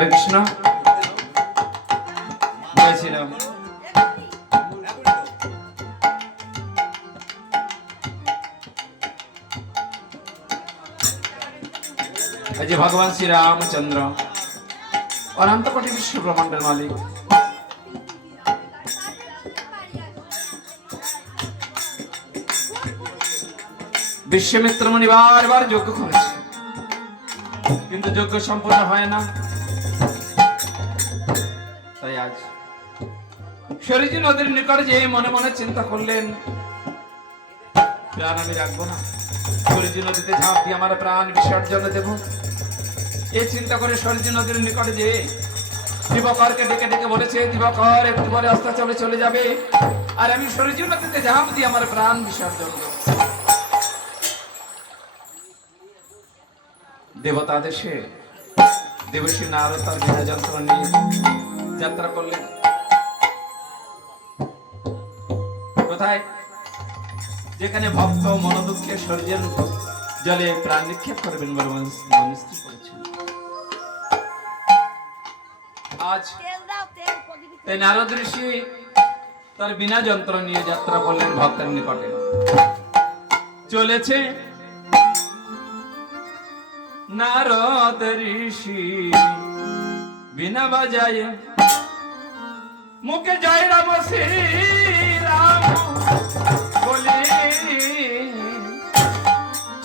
হরে কৃষ্ণ বলেছিলাম যে ভগবান শ্রী রামচন্দ্র অনন্ত কোটি বিশ্ব ব্রহ্মাণ্ডের মালিক বিশ্বমিত্র মুনি বারবার যজ্ঞ করেছে কিন্তু যজ্ঞ সম্পূর্ণ হয় না। তাই আজ শরীরজি নদীর নিকটে যে মনে মনে চিন্তা করলেন প্রাণ আমি রাখবো না, শরীরজি নদীতে ঝাঁপ দিয়ে আমার প্রাণ বিসর্জন দেব। এই চিন্তা করে শরীরজি নদীর নিকটে যে দিবাকরকে ডেকে ডেকে বলেছে, দিবাকর একটু পরে অস্তাচলে চলে যাবে আর আমি শরীরজি নদীতে ঝাঁপ দিয়ে আমার প্রাণ বিসর্জন দেব। দেবতা দেশে দেবশ্রী নারদ তার বিনা যন্ত্র নিয়ে যাত্রা করলেন। কোথায়? যেখানে ভক্ত মনোদুঃখে সর্জন জলে প্রাণ নিক্ষেপ করবেন বলে মনস্থির করেছেন। আজ এই নারদ ঋষি তার বিনা যন্ত্র নিয়ে যাত্রা করলেন ভক্তের নিকটে। চলেছে নারদ ঋষি বিনা বাজায়, মুখে জয় রাম শ্রী রাম বলে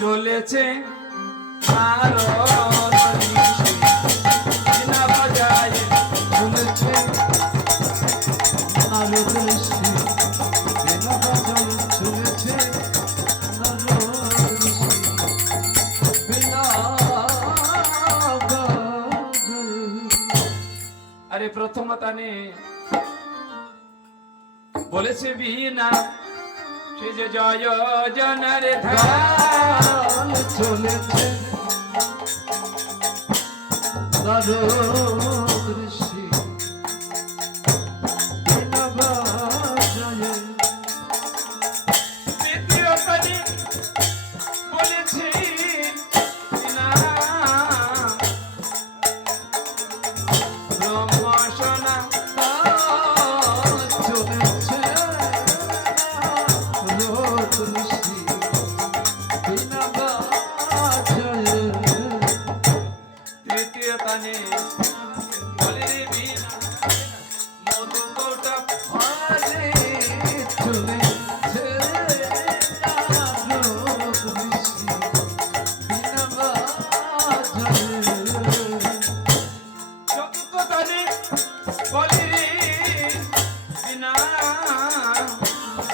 চলেছে নারদ ঋষি বিনা বাজায়, চলেছে নারদ ঋষি বিনা বাজায়, চলেছে আরে প্রথম তানে বলেছে বিনা সে যে জয় জনের ধান চলেছে নারদ ঋষি বিনা বাজায়। দ্বিতীয় তানে বলেছে বিনা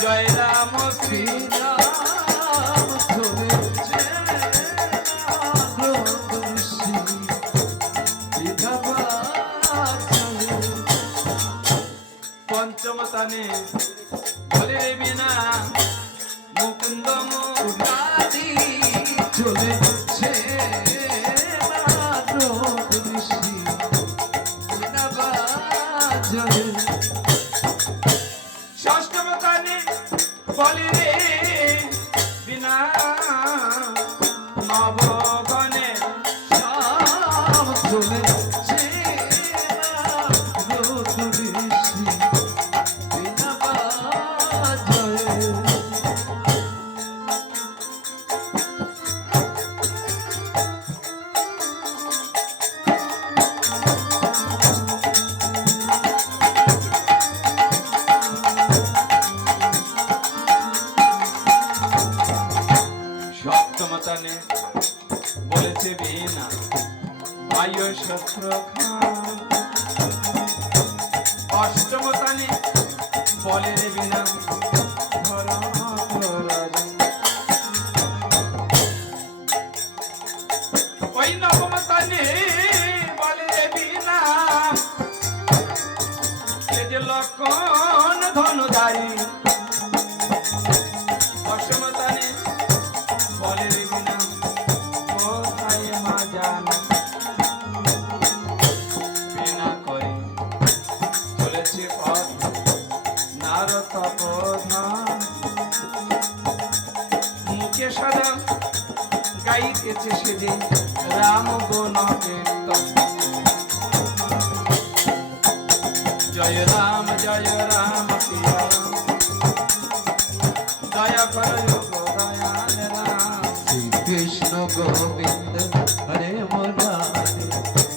জয় রাম শ্রী রাম চলেছে নারদ ঋষি বিনা বাজায়। পঞ্চম স্থানে বলে রে বিনা মুকুন্দ মুরারি চলেছে নারদ ঋষি বিনা বাজায়। বলি রে বিনা নবগণে সব চলেছে নারদ ঋষি বিনা বাজায়। বলেছে বিনা বায়ু শস্ত্র খান। অষ্টম তানে বলে রে বিনা ওই নবম তানে বলে রে বিনা এ যে লক্ষণ ধনুধারী। অষ্টম তানে বলে রে বিনা বিনা করে চলেছে পথ নারদ তপোধান। মুখে সদা গাইতেছে সেদিন রাম গুণ কীর্তন। जय राम सिया दया करो दयाल राम। श्री कृष्ण गोविंद हरे मुरारी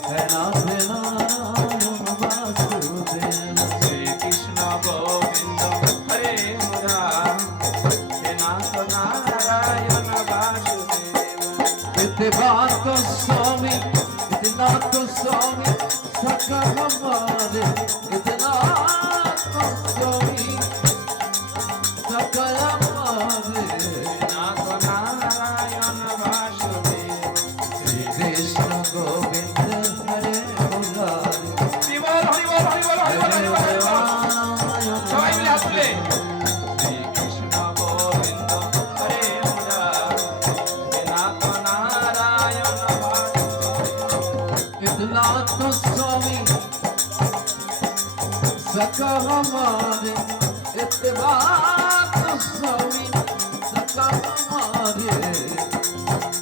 है नाथ नारायण वासुदेव। श्री कृष्ण गोविंद हरे मुरारी हे नाथ नारायण वासुदेव। इतिनाथ स्वामी सखा हमारे इतिनाथ स्वामी सखा हमारे नाथ नारायण वासुदेव। श्री कृष्ण गोविंद हरे मुरारी हरि बोल हरि बोल हरि बोल हरि बोल हरि बोल हरि बोल। সবাই মিলে হাত তুলে শ্রী কৃষ্ণ গোবিন্দ হরে মুরারি হে নাথ নারায়ণ বাসুদেব। इतिनाथ स्वामी सखा हमारे इतिनाथ स्वामी सखा हमारे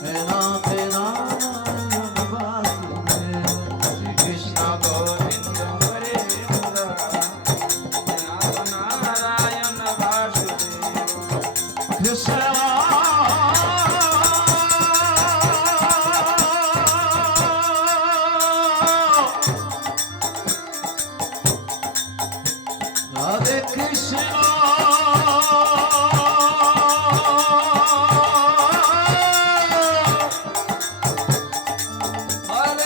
है नाथ नारायण वासुदेव। श्री कृष्ण গোবিন্দ হরে মুরারি হে Nath Narayan Basudeb. Hare Krishna Hare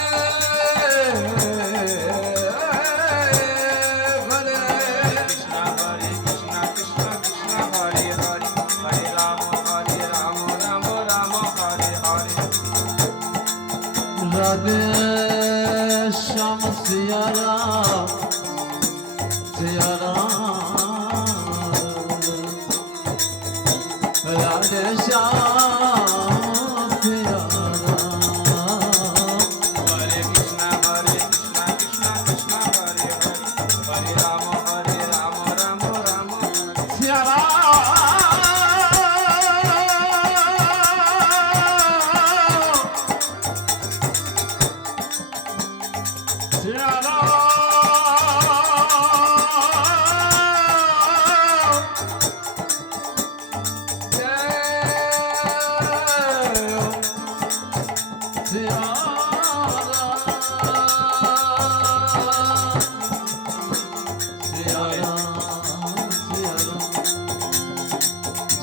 Hare Krishna হরে Krishna Krishna Krishna Hare Hare Hare Ram Ram Ram Hare Hare. Radhe Shyam Siya Ram Siya Ram Radhe Shyam Siya Ram हरे कृष्ण कृष्ण कृष्ण हरे हरे हरे राम राम राम हरे। Siya Ram Siya Ram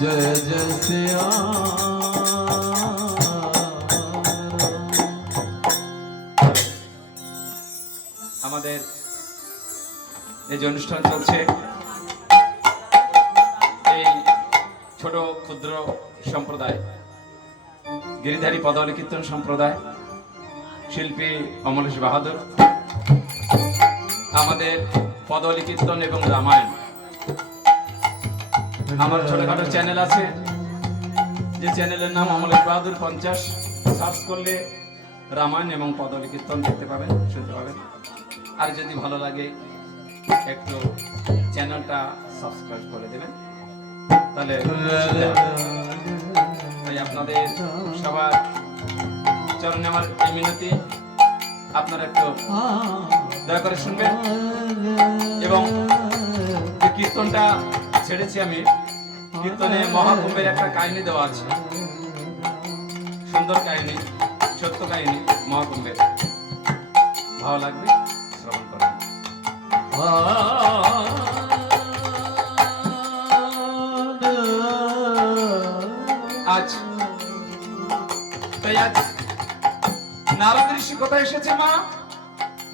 जय जय सिया আমাদের এই যে অনুষ্ঠান চলছে এই ছোট ক্ষুদ্র সম্প্রদায় গিরিধারী পদাবলী কীর্তন সম্প্রদায় শিল্পী অমলেশ বাহাদুর আমাদের পদাবলী কীর্তন এবং রামায়ণ আমার ছোটখাটো চ্যানেল আছে যে চ্যানেলের নাম অমলেশ বাহাদুর 50 সার্চ করলে রামায়ণ এবং পদাবলী কীর্তন দেখতে পাবেন শুনতে পাবেন। আর যদি ভালো লাগে একটু চ্যানেলটা সাবস্ক্রাইব করে দেবেন তাহলে তাই আপনাদের সবার চরণে আমার এই মিনতি আপনারা একটু দয়া করে শুনবেন। এবং যে কীর্তনটা ছেড়েছি আমি কীর্তনে মহাকুম্ভের একটা কাহিনী দেওয়া আছে, সুন্দর কাহিনী, সত্য কাহিনী মহাকুম্ভের। ভালো লাগবে শ্রবণ করবেন। আজ তাই আজ নারদ ঋষি কোথায় এসেছে মা?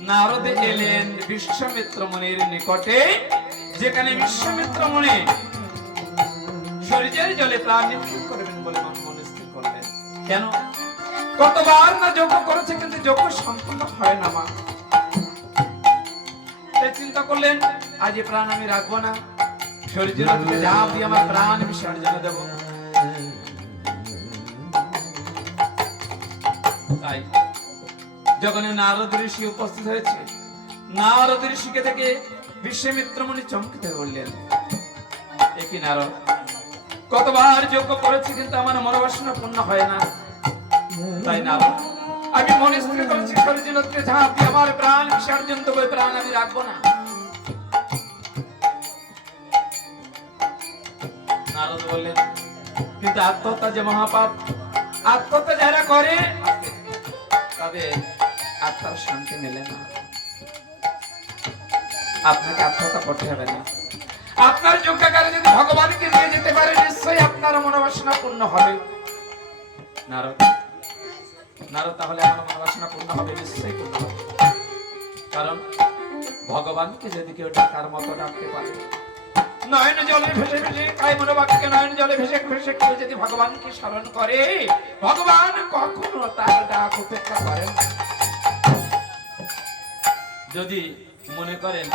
নারদে এলেন বিশ্বমিত্র মুনির নিকটে, যেখানে বিশ্বমিত্র মুনি শরীরের জলে প্রাণ নিক্ষেপ করবেন বলে মনে স্থির করলেন। কেন? কতবার না যজ্ঞ করেছে কিন্তু যজ্ঞ সম্পূর্ণ হয় না মা। তাই চিন্তা করলেন আজ এ প্রাণ আমি রাখবো না, শরীরের নদীতে ঝাঁপ দিয়ে আমার প্রাণ বিসর্জন দেব। তাই যখন নারদ ঋষি উপস্থিত হয়েছে, নারদ ঋষিকে থেকে বিশ্বমিত্র মুনি চমকিত করলেন, একই নারদ কতবার যজ্ঞ করেছি কিন্তু আমার মনোবাসনা পূর্ণ হয় না। তাই নারদ আমি মনে স্থির করেছি শরীরের নদীতে ঝাঁপ দিয়ে আমার প্রাণ বিসর্জন দেব, প্রাণ আমি রাখবো না। নারদ বললেন, কিন্তু আত্মহত্যা যে মহাপাপ, আত্মহত্যা যারা করে তাদের আত্মার শান্তি মেলে না। আপনাকে আত্মহত্যা করতে হবে না। আপনার যোগ্যকারে যদি ভগবানকে নিয়ে যেতে পারে, নিশ্চয়ই আপনার মনোবাসনা পূর্ণ হবে। নারদ নারদ তাহলে আমার মনোবাসনা পূর্ণ হবে, নিশ্চয়ই পূর্ণ হবে। কারণ ভগবানকে যদি কেউ ডাকার মতো ডাকতে পারে, নয়ন জলে ভেসে ভেসে কায় মনোবাক্যে নয়ন জলে ভেসে ভেসে কেউ যদি ভগবানকে স্মরণ করে, ভগবান কখনো তার ডাক উপেক্ষা করেন না। যদি মনে করেন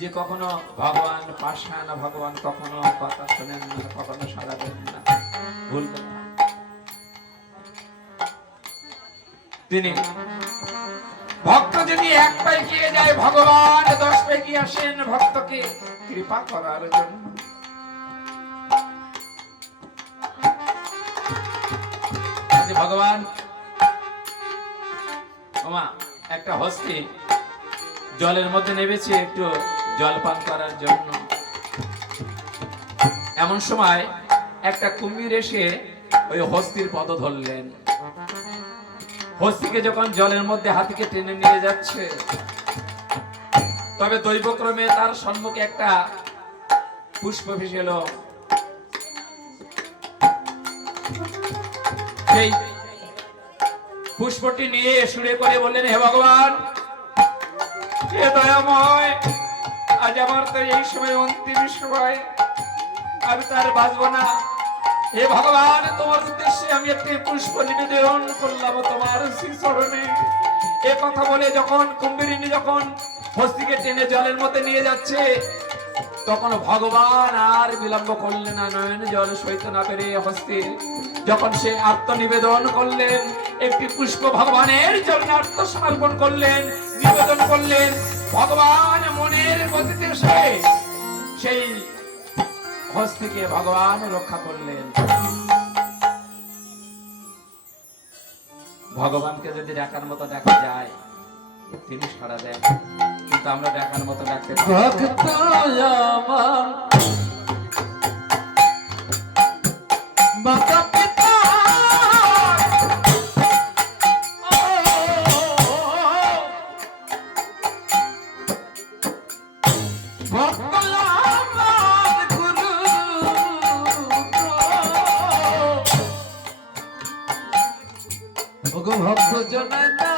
যে কখনো ভগবান পাশান, ভগবান কখনো কথা শোনেন না, কখনো সাড়া দেন না, ভুল কথা। তিনি ভক্ত যদি এক পায়ে গিয়ে যায়, ভগবান 10 পায়ে গিয়ে আসেন ভক্তকে কৃপা করার জন্য। ভগবান ওমা একটা হস্তি জলের মধ্যে নেমেছে একটু জল পান করার জন্য। এমন সময় একটা কুমির এসে ওই হস্তির পদ ধরলেন। হস্তিকে যখন জলের মধ্যে হাতিকে টেনে নিয়ে যাচ্ছে, তবে দৈবক্রমে তার সম্মুখে একটা পুষ্প ভেসে এলো। সেই পুষ্পটি নিয়ে সুরে করে বললেন, হে ভগবান, হে দয়াময়, আজ আমার তো এই সময় অন্তিম সময়, আমি তার বাঁচবো না। হে ভগবান, তোমার উদ্দেশ্যে আমি একটি পুষ্প নিবেদন করলাম তোমার শ্রীচরণে। এ কথা বলে যখন কুম্ভীরিণী যখন হস্তিকে টেনে জলের মধ্যে নিয়ে যাচ্ছে, তখন ভগবান আর বিলম্ব করলেন না। নয়ন জল সইতে না পেরে হস্তি যখন সে আত্মনিবেদন করলেন, একটি পুষ্প ভগবানের জন্য আত্মসমর্পণ করলেন, নিবেদন করলেন। ভগবান মনের গতিতে সেই হস্তিকে ভগবান রক্ষা করলেন। ভগবানকে যদি ডাকার মতো ডাকা যায়, তিনি সাড়া দেন, কিন্তু আমরা ডাকার মতো ডাকতে পারি না। ভক্ত আমার মাতা পিতা ভক্ত আমার গুরু ওগো ভক্ত জনানা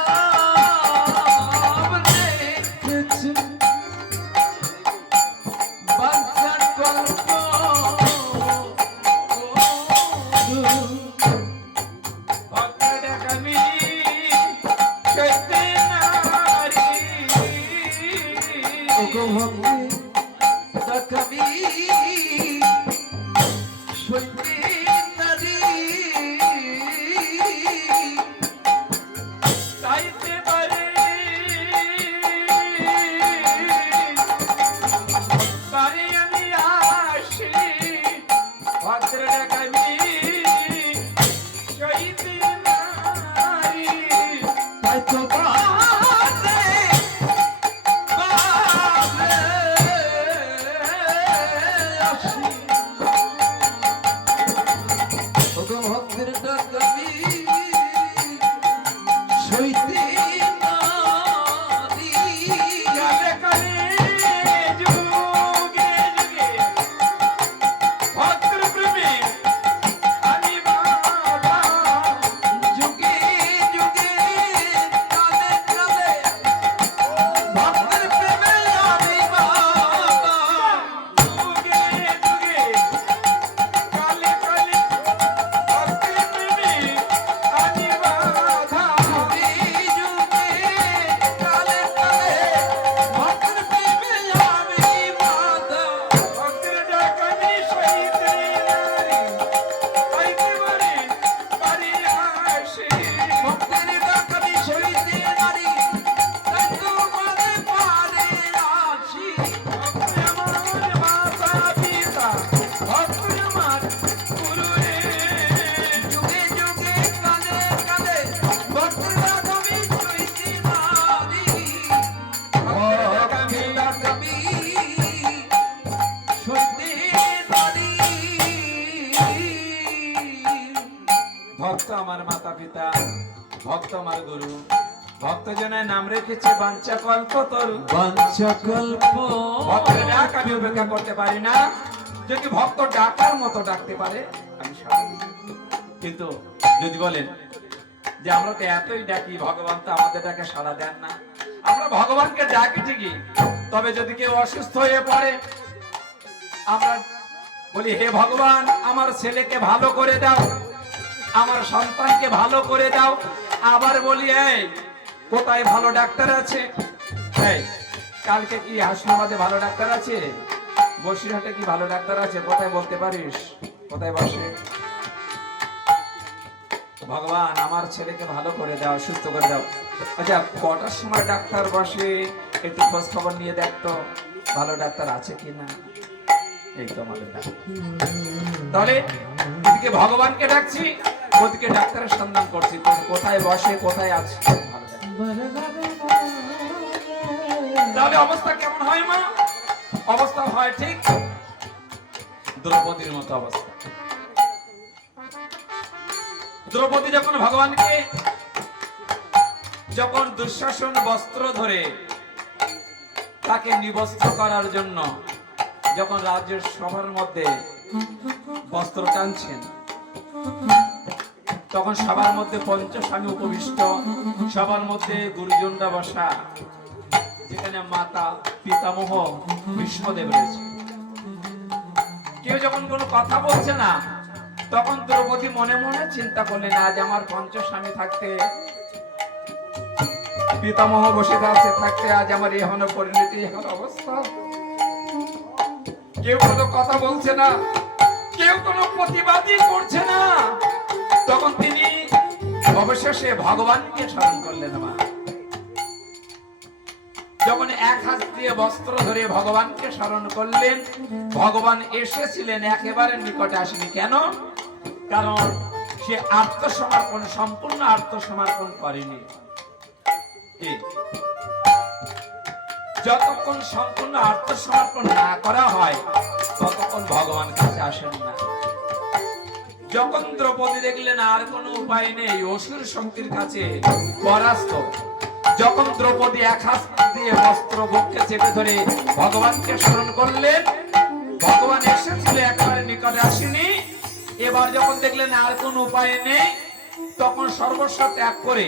ভক্ত আমার মাতা পিতা, ভক্ত আমার গুরু, ভক্ত জনের নাম রেখেছে বাঞ্ছা কল্প তরু। বাঞ্ছাকল্প ভক্তের ডাক আমি উপেক্ষা করতে পারি না, যদি ভক্ত ডাকার মতো ডাকতে পারে আমি সাড়া দিই। কিন্তু যদি বলেন যে আমরা তো এতই ডাকি, ভগবান তো আমাদের ডাকে সাড়া দেন না, আমরা ভগবানকে ডাকি ঠিকই, তবে যদি কেউ অসুস্থ হয়ে পড়ে আমরা বলি হে ভগবান আমার ছেলেকে ভালো করে দাও, আমার সন্তানকে ভালো করে দাও। আবার বলি এই কোথায় ভালো ডাক্তার আছে? এই কালকে কি হাসনাবাদে ভালো ডাক্তার আছে? বসিরহাটে কি ভালো ডাক্তার আছে? কোথায় বলতে পারিস? কোথায় বসে? ভগবান আমার ছেলেকে ভালো করে দাও, সুস্থ করে দাও। আচ্ছা কটার সময় ডাক্তার বসে একটু খোঁজ খবর নিয়ে দেখতো ভালো ডাক্তার আছে কিনা। এই তো আমাদের ডাক। তাহলে এদিকে ভগবানকে ডাকছি, ওদিকে ডাক্তারের সন্ধান করছি, কোথায় বসে কোথায় আছে ভালো ডাক্তার। তাহলে অবস্থা কেমন হয় মা? অবস্থা হয় ঠিক দ্রৌপদীর মতো অবস্থা। দ্রৌপদী যখন ভগবানকে, যখন দুঃশাসন বস্ত্র ধরে তাকে নিবস্ত্র করার জন্য যখন রাজ্যের সভার মধ্যে বস্ত্র টানছেন, তখন সবার মধ্যে পঞ্চস্বামী উপবিষ্ট, সবার মধ্যে গুরুজনরা বসা, যেখানে মাতা পিতামহ ভীষ্মদেব রয়েছে। কেউ যখন কোনো কথা বলছে না, তখন দ্রৌপদী মনে মনে চিন্তা করলেন আজ আমার পঞ্চস্বামী থাকতে, পিতামহ বসে আছে থাকতে আজ আমার এহন পরিণতি, এহন অবস্থা। কেউ কোনো কথা বলছে না, কেউ কোনো প্রতিবাদই করছে না। তখন তিনি অবশেষে ভগবানকে স্মরণ করলেন। মা যখন এক হাত দিয়ে বস্ত্র ধরে ভগবানকে স্মরণ করলেন, ভগবান এসেছিলেন, একেবারে নিকটে আসেনি। কেন? কারণ সে আত্মসমর্পণ, সম্পূর্ণ আত্মসমর্পণ করেনি। যতক্ষণ সম্পূর্ণ আত্মসমর্পণ না করা হয় ততক্ষণ ভগবান কাছে আসেন না। যখন দ্রৌপদী দেখলেন আর কোনো উপায় নেই, অসুর শক্তির কাছে পরাস্ত, যখন দ্রৌপদী এক হাত দিয়ে বস্ত্র বুককে চেপে ধরে ভগবানকে স্মরণ করলেন, ভগবান এসেছিল, একেবারে নিকটে আসেনি। এবার যখন দেখলেন আর কোনো উপায় নেই, তখন সর্বস্ব ত্যাগ করে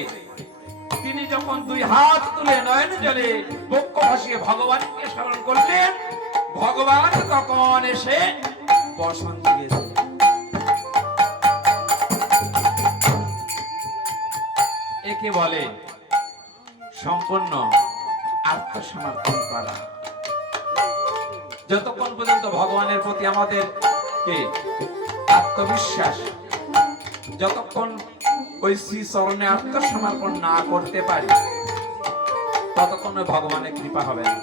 তিনি যখন দুই হাত তুলে নয়ন জলে বক্ষ ভাসিয়ে ভগবানকে স্মরণ করলেন, ভগবান তখন এসে বসন দিয়েছে। একে বলে সম্পূর্ণ আত্মসমর্পণ করা। যতক্ষণ পর্যন্ত ভগবানের প্রতি আমাদের আত্মবিশ্বাস, যতক্ষণ ওই শ্রী চরণে আত্মসমর্পণ না করতে পারি ততক্ষণ ভগবানের কৃপা হবে না।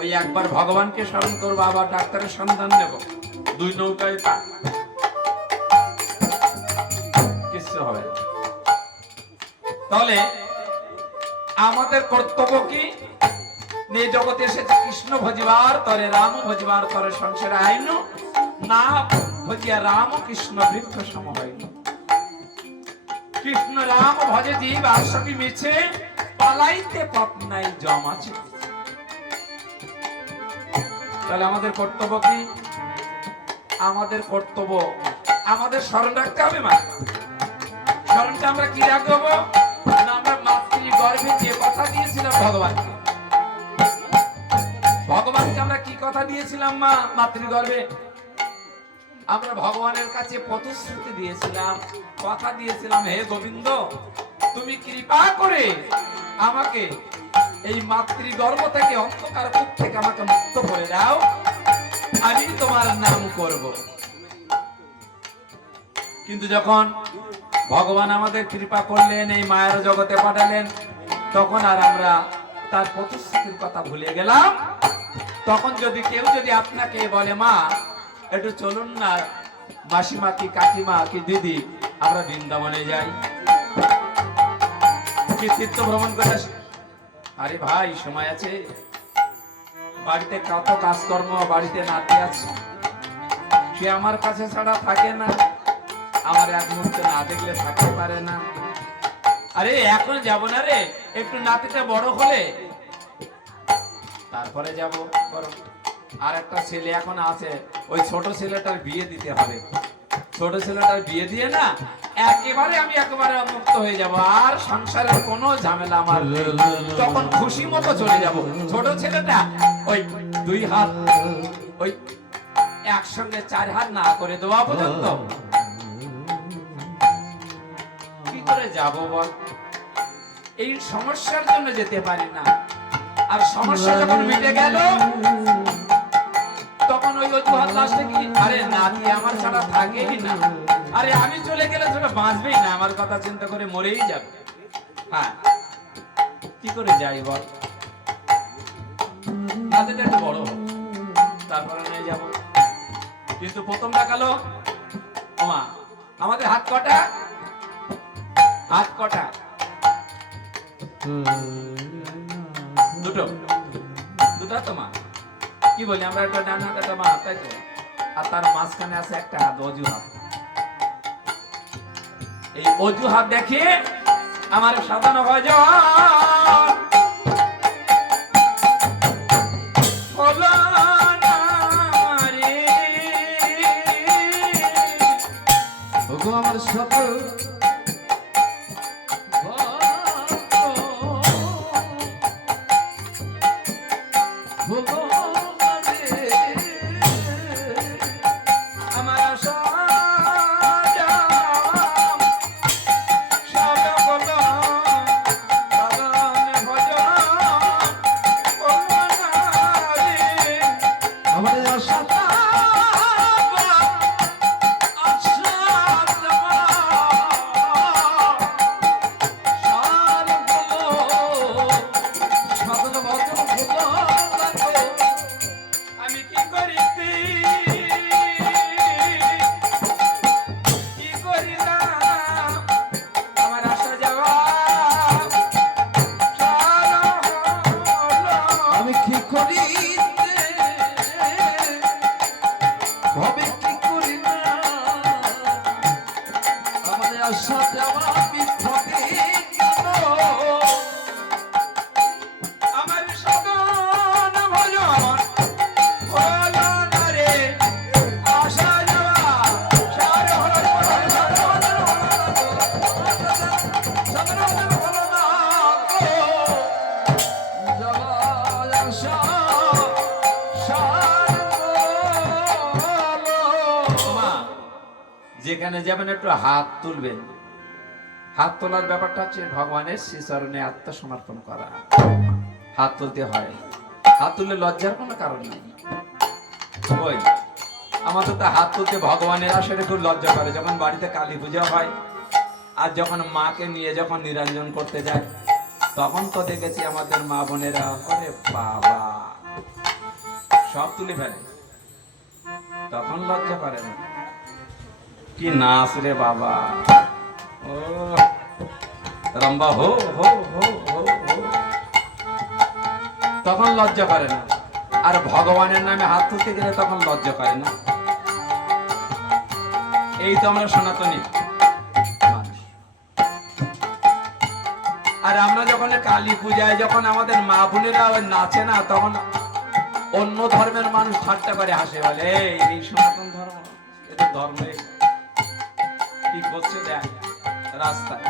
ওই একবার ভগবানকে স্মরণ করবো, আবার ডাক্তারের সন্ধান নেব, দুই নৌকায় পা, কিছু হবে না। তাহলে আমাদের কর্তব্য কি? নে জগতে এসেছে কৃষ্ণ ভজিবার তরে, রাম ভজিবার তরে সংসারে আইন, না ভজিয়া রাম কৃষ্ণ বৃক্ষ সম হইল। কৃষ্ণ রাম ভজে জীব আশাপি মিছে, পালাইতে পথ নাই জম আছে। তাহলে আমাদের কর্তব্য কি? আমাদের কর্তব্য আমাদের স্মরণ রাখতে হবে। মা স্মরণটা আমরা কি রাখবো? আমরা মাতৃ গর্ভে যে কথা দিয়েছিলাম ভগবানকে, ভগবানকে আমরা কি কথা দিয়েছিলাম? মা মাতৃগর্ভে আমরা ভগবানের কাছে প্রতিশ্রুতি দিয়েছিলাম, কথা দিয়েছিলাম, হে গোবিন্দ তুমি কৃপা করে আমাকে এই মাতৃগর্ভ থেকে, অন্ধকার কূপ থেকে আমাকে মুক্ত করে দাও, আমি তোমার নাম করব। কিন্তু যখন ভগবান আমাদের কৃপা করলেন, এই মায়ের জগতে পাঠালেন, তখন আর আমরা তার প্রতিশ্রুতির কথা ভুলে গেলাম। তখন যদি কেউ যদি আপনাকে বলে মা একটু চলুন না, মাসিমা কি কাকিমা কি দিদি আমরা বৃন্দাবনে যাই, কি তীর্থ ভ্রমণ করে আসি, আরে ভাই সময় আছে, বাড়িতে কত কাজকর্ম, বাড়িতে নাতি আছে, সে আমার কাছে ছাড়া থাকে না, আমার এক মুহূর্তে না দেখলে থাকতে পারে না। আরে এখন যাব না রে, একটু নাতিটা বড় হলে তারপরে যাব। বরং আর একটা ছেলে এখন আছে, ওই ছোট ছেলেটার বিয়ে দিতে হবে। ছোট ছেলেটার বিয়ে দিয়ে না আমি একেবারে মুক্ত হয়ে যাব, আর সংসারের কোনো ঝামেলা আমার নেই। তখন খুশি মতো চলে যাব। ছোট ছেলেটা ওই 2 হাত ওই একসঙ্গে 4 হাত না করে দেওয়া পর্যন্ত কি করে যাব বল? এই সমস্যার জন্য যেতে পারি না। আর সমস্যা যখন মিটে গেল তখন ওই অজুহাত লাস্টে কি, আরে নাতি আমার ছাড়া থাকেই না, আরে আমি চলে গেলে তোরা বাঁচবেই না, আমার কথা চিন্তা করে মরেই যাবে। হ্যাঁ, কি করে যাই বল? নাতিটা একটু বড় হোক, তারপরে নিয়ে যাব। কিন্তু প্রথম দেখালো, ওমা আমাদের হাত কটা? হাত কটা? দুটো। দুটো তো মা, কি বলি আমরা, একটা ডান হাত একটা মা হাত, তাই তো? আর তার মাঝখানে আছে একটা হাত, অজুহাত। এই অজুহাত দেখে আমার সাধারণ ভজন হলো না রে। ওগো আমার সকল আমার আশা সব হলো সাধারণ ভজন হলো না রে। আমাদের আশা আমি কি করিতে কি করি না, আমার আসা যাওয়া সারা হলো। আমি কি করি ভাবে কি করি না, আমাদের আশা যাওয়া বিপদে গেল। আমার সাধন ভজন হলো না রে, আসা যাওয়া সারা হলো। সাধন হলো না গো, যাওয়ার আশা মা, যেখানে যাবেন একটু হাত তুলবেন। হাত তোলার ব্যাপারটা হচ্ছে ভগবানের শ্রীচরণে আত্মসমর্পণ করা। হাত তুলতে হয়, হাত তুললে লজ্জার কোনো কারণ নেই। ওই আমাদের তো হাত তুলতে ভগবানের আসলে খুব লজ্জা করে। যখন বাড়িতে কালী পূজা হয় আর যখন মাকে নিয়ে যখন নিরঞ্জন করতে যায়, তখন তো দেখেছি আমাদের মা বোনেরা, ওরে বাবা, সব তুলে ফেলে, তখন লজ্জা করে না। কি নাচ রে বাবা, ও রম্বা হো হো হো হো হো, তখন লজ্জা করে না। আর ভগবানের নামে হাত তুলতে গেলে তখন লজ্জা করে না। এই তো আমরা সনাতনী মানুষ। আর আমরা যখন কালী পূজায় যখন আমাদের মা বোনেরা নাচে না, তখন অন্য ধর্মের মানুষ ঠাট্টা করে হাসে, বলে এই সনাতন ধর্ম, এটা ধর্মে কি করছে দেখ রাস্তায়।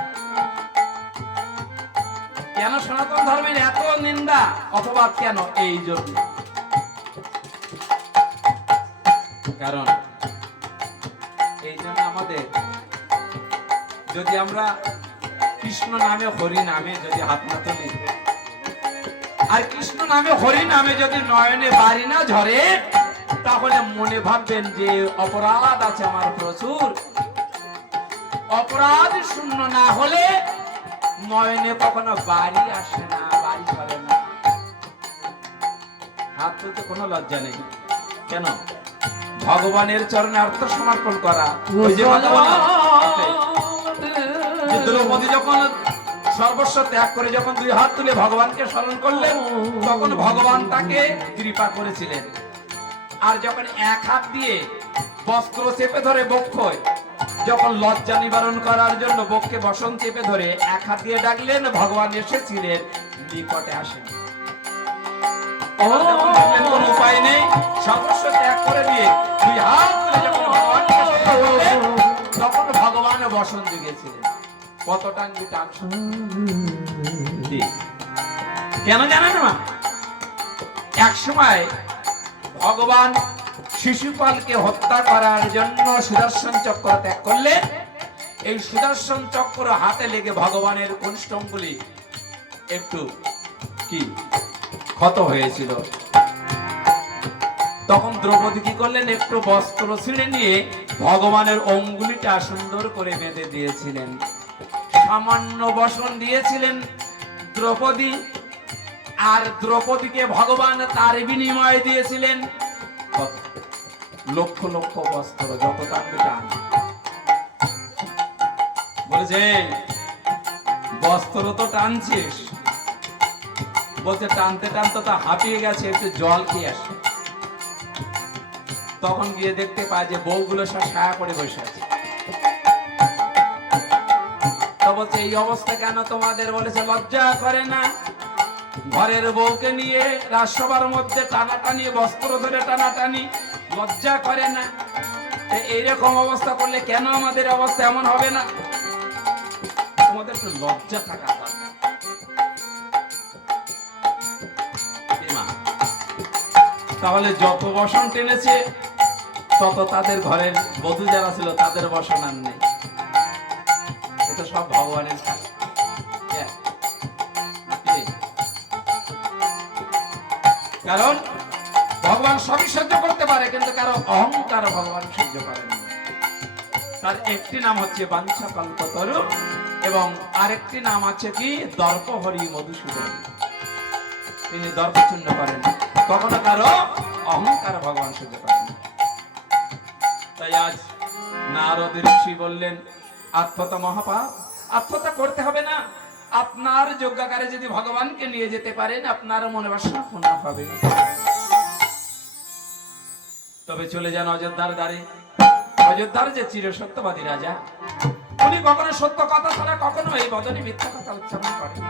কেন সনাতন ধর্মের এত নিন্দা অপবাদ কেন? এই জন্য, কারণ এই জন্য আমাদের যদি আমরা কৃষ্ণ নামে হরি নামে যদি হাত না তুলি, আর কৃষ্ণ নামে হরি নামে যদি নয়নে বাড়ি না ঝরে, তাহলে মনে ভাববেন যে অপরাধ আছে আমার প্রচুর। অপরাধ শূন্য না হলে নয়নে কখনো বাড়ি আসে না, বাড়ি ঝরে না। হাত তুলতে কোনো লজ্জা নেই। কেন? ভগবানের চরণে আত্মসমর্পণ করা। ওই যে কথা বললাম, যে দ্রৌপদী যখন সর্বস্ব ত্যাগ করে যখন 2 হাত তুলে ভগবানকে স্মরণ করলেন, তখন ভগবান তাকে কৃপা করেছিলেন। আর যখন 1 হাত দিয়ে বস্ত্র চেপে ধরে বক্ষয় যখন লজ্জা নিবারণ করার জন্য বক্ষে বসন চেপে ধরে এক হাত দিয়ে ডাকলেন, ভগবান এসেছিলেন, নিকটে আসেন। কোনো উপায় নেই, সর্বস্ব ত্যাগ করে দিয়ে দুই হাত তুলে যখন ভগবানকে সেবা করলেন, তখন ভগবান বসন জুগিয়েছিলেন। কত টাঙ্গি টান কেন জানেন না? এক সময় ভগবান শিশুপালকে হত্যা করার জন্য সুদর্শন চক্র ত্যাগ করলেন। এই সুদর্শন চক্র হাতে লেগে ভগবানের কনিষ্ঠঙ্গুলি একটু কি ক্ষত হয়েছিল। তখন দ্রৌপদী কি করলেন, একটু বস্ত্র ছিঁড়ে নিয়ে ভগবানের অঙ্গুলিটা সুন্দর করে বেঁধে দিয়েছিলেন। সামান্য বসন দিয়েছিলেন দ্রৌপদী, আর দ্রৌপদীকে ভগবান তার বিনিময়ে দিয়েছিলেন লক্ষ লক্ষ বস্ত্র, যত টানবে টান। বলেছে বস্ত্র তো টানছিস, বলছে টানতে টানতে তো হাঁপিয়ে গেছে, একটু জল খেয়ে আসে। তখন গিয়ে দেখতে পায় যে বউগুলো সব ছায়া করে বসে আছে। তো বলছে এই অবস্থা কেন তোমাদের? বলেছে লজ্জা করে না? ঘরের বউকে নিয়ে রাজসভার মধ্যে টানাটানি, বস্ত্র ধরে টানাটানি, লজ্জা করে না? এইরকম অবস্থা করলে কেন আমাদের অবস্থা এমন হবে না? তোমাদের তো লজ্জা থাকা দরকার। তাহলে যত বসন টেনেছে তত তাদের ঘরের বধূ যারা ছিল তাদের বসন আর নেই। এটা সব ভগবানের কাজ। কারণ ভগবান সবই সহ্য করতে পারে, কিন্তু কারো অহংকার ভগবান সহ্য করেন না। তার একটি নাম হচ্ছে বাঞ্ছা কল্পতরু এবং আরেকটি নাম আছে কি দর্পহরি মধুসূদন। তিনি দর্পচূর্ণ করেন, কখনো কারো অহংকার ভগবান সহ্য করেন না। তাই আজ নারদ ঋষি বললেন আত্মতা মহাপাপ, আত্মতা করতে হবে না। আপনার যজ্ঞাকারে যদি ভগবানকে নিয়ে যেতে পারেন, আপনার মনে বাসনা পূর্ণ হবে। তবে চলে যান অযোধ্যার দ্বারে। অযোধ্যার যে চির সত্যবাদী রাজা, উনি কখনো সত্য কথা ছাড়া কখনো এই বদনে মিথ্যা কথা উচ্চারণ করেন।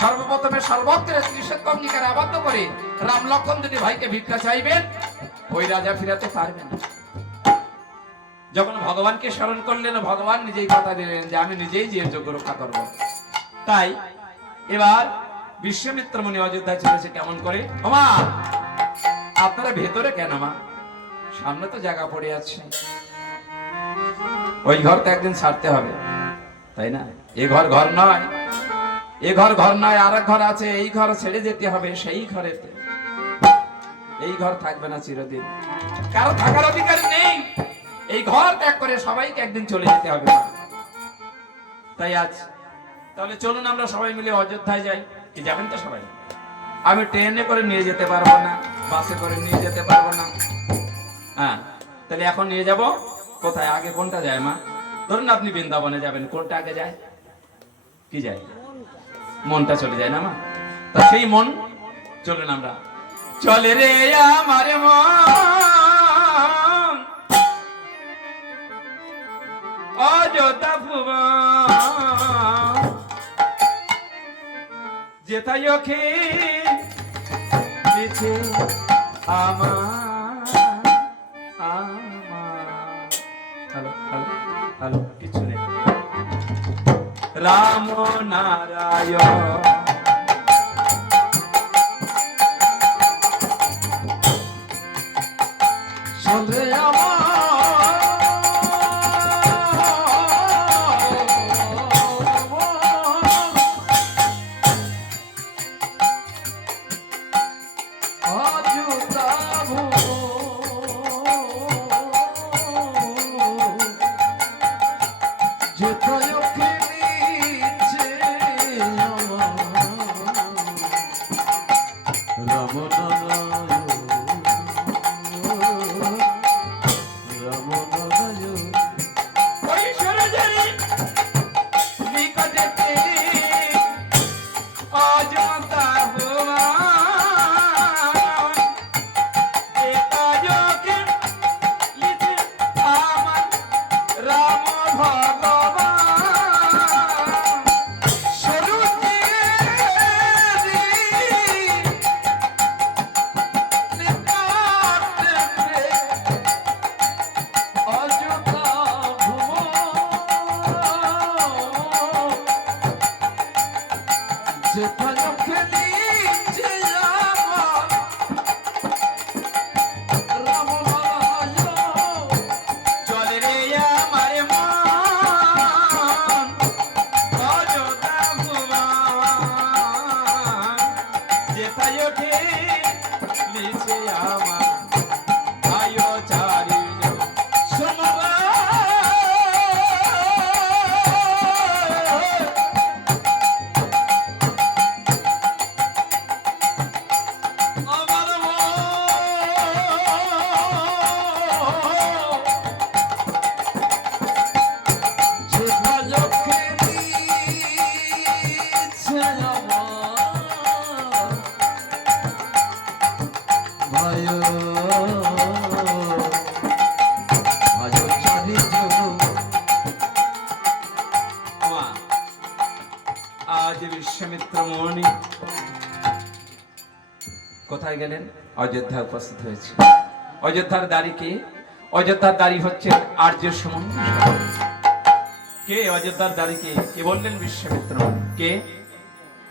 সর্বপ্রথমে সর্বত্র ত্রিসত্যম্নিকারে আবদ্ধ করে রাম লক্ষণ দুটি ভাইকে ভিক্ষা চাইবেন, ওই রাজা ফিরাতে পারবেন না। যখন ভগবানকে স্মরণ করলেন, ভগবান নিজেই কথা দিলেন যে আমি নিজেই যে যজ্ঞ রক্ষা করব। তাই এবার বিশ্বমিত্র মুনি অযোধ্যায় চলেছে। কেমন করে? মা আপনারা ভেতরে কেন? মা সামনে তো জায়গা পড়ে আছে, ওই ঘর তো একদিন ছাড়তে হবে, তাই না? এ ঘর ঘর নয়, এ ঘর ঘর নয়, আর এক ঘর আছে, এই ঘর ছেড়ে যেতে হবে। সেই ঘরে এই ঘর থাকবে না চিরদিন, কারো থাকার অধিকার নেই। এই ঘর ত্যাগ করে সবাইকে একদিন চলে যেতে হবে। তাই আজ তাহলে চলুন আমরা সবাই মিলে অযোধ্যায় যাই। কি যাবেন তো সবাই? আমি ট্রেনে করে নিয়ে যেতে পারবো না, বাসে করে নিয়ে যেতে পারবো না। হ্যাঁ, তাহলে এখন নিয়ে যাব কোথায়? আগে কোনটা যায় মা? ধরুন আপনি বৃন্দাবনে যাবেন, কোনটা আগে যায়? কি যায়? মনটা চলে যায় না মা? তা সেই মন চলুন আমরা চলে রে আমার মন অযোধ্যা ভুবন, যেথায় ওখে বেঁচে আমার হ্যালো হ্যালো হ্যালো কিছু নেই। রাম নারায়ণ সন্ধে আমার অযোধ্যা যেথায় ওকে নিচে আমার রাম নারায়ণ মণি কোথায় গেলেন? অযোধ্যায় উপস্থিত হয়েছে। অযোধ্যার দাড়ি কে? অযোধ্যার দাড়ি হচ্ছে আর্য সুমন। কে অযোধ্যার দাড়ি কে? কে বললেন? বিশ্বামিত্র মণি। কে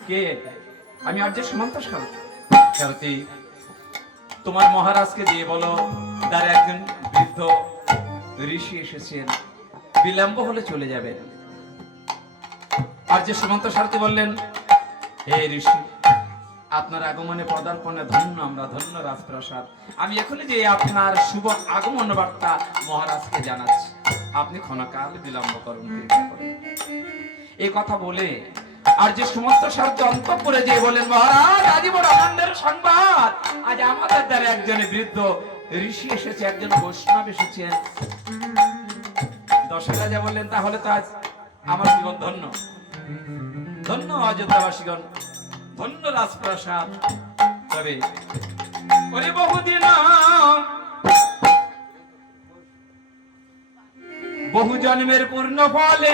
কে? আমি আর্য সুমন্ত সারথি। তোমার মহারাজকে দিয়ে বলো তার একজন বৃদ্ধ ঋষি এসেছেন, বিলম্ব হলে চলে যাবেন। আর্য সুমন্ত সারথি বললেন, হে ঋষি, আপনার আগমনে পদার্পণে ধন্য আমরা, ধন্য রাজপ্রাসাদ। আমি এখনই যে আপনার শুভ আগমন বার্তা মহারাজকে জানাচ্ছি, আপনি ক্ষণকাল বিলম্ব করুন, কৃপা করুন। এই কথা বলে আর যে সমস্ত সারথি অন্তঃপুরে যে বলেন, মহারাজ আজ বড় আনন্দের সংবাদ, আজ আমাদের দ্বারা একজন বৃদ্ধ ঋষি এসেছে, একজন বৈষ্ণব এসেছেন। দশ রাজা বললেন, তাহলে তো আজ আমার জীবন ধন্য, ধন্য অযোধ্যাবাসীগণ, ধন্য রাজপ্রাসাদ। তবে ওরে বহুদিন বহু জন্মের পূর্ণ ফলে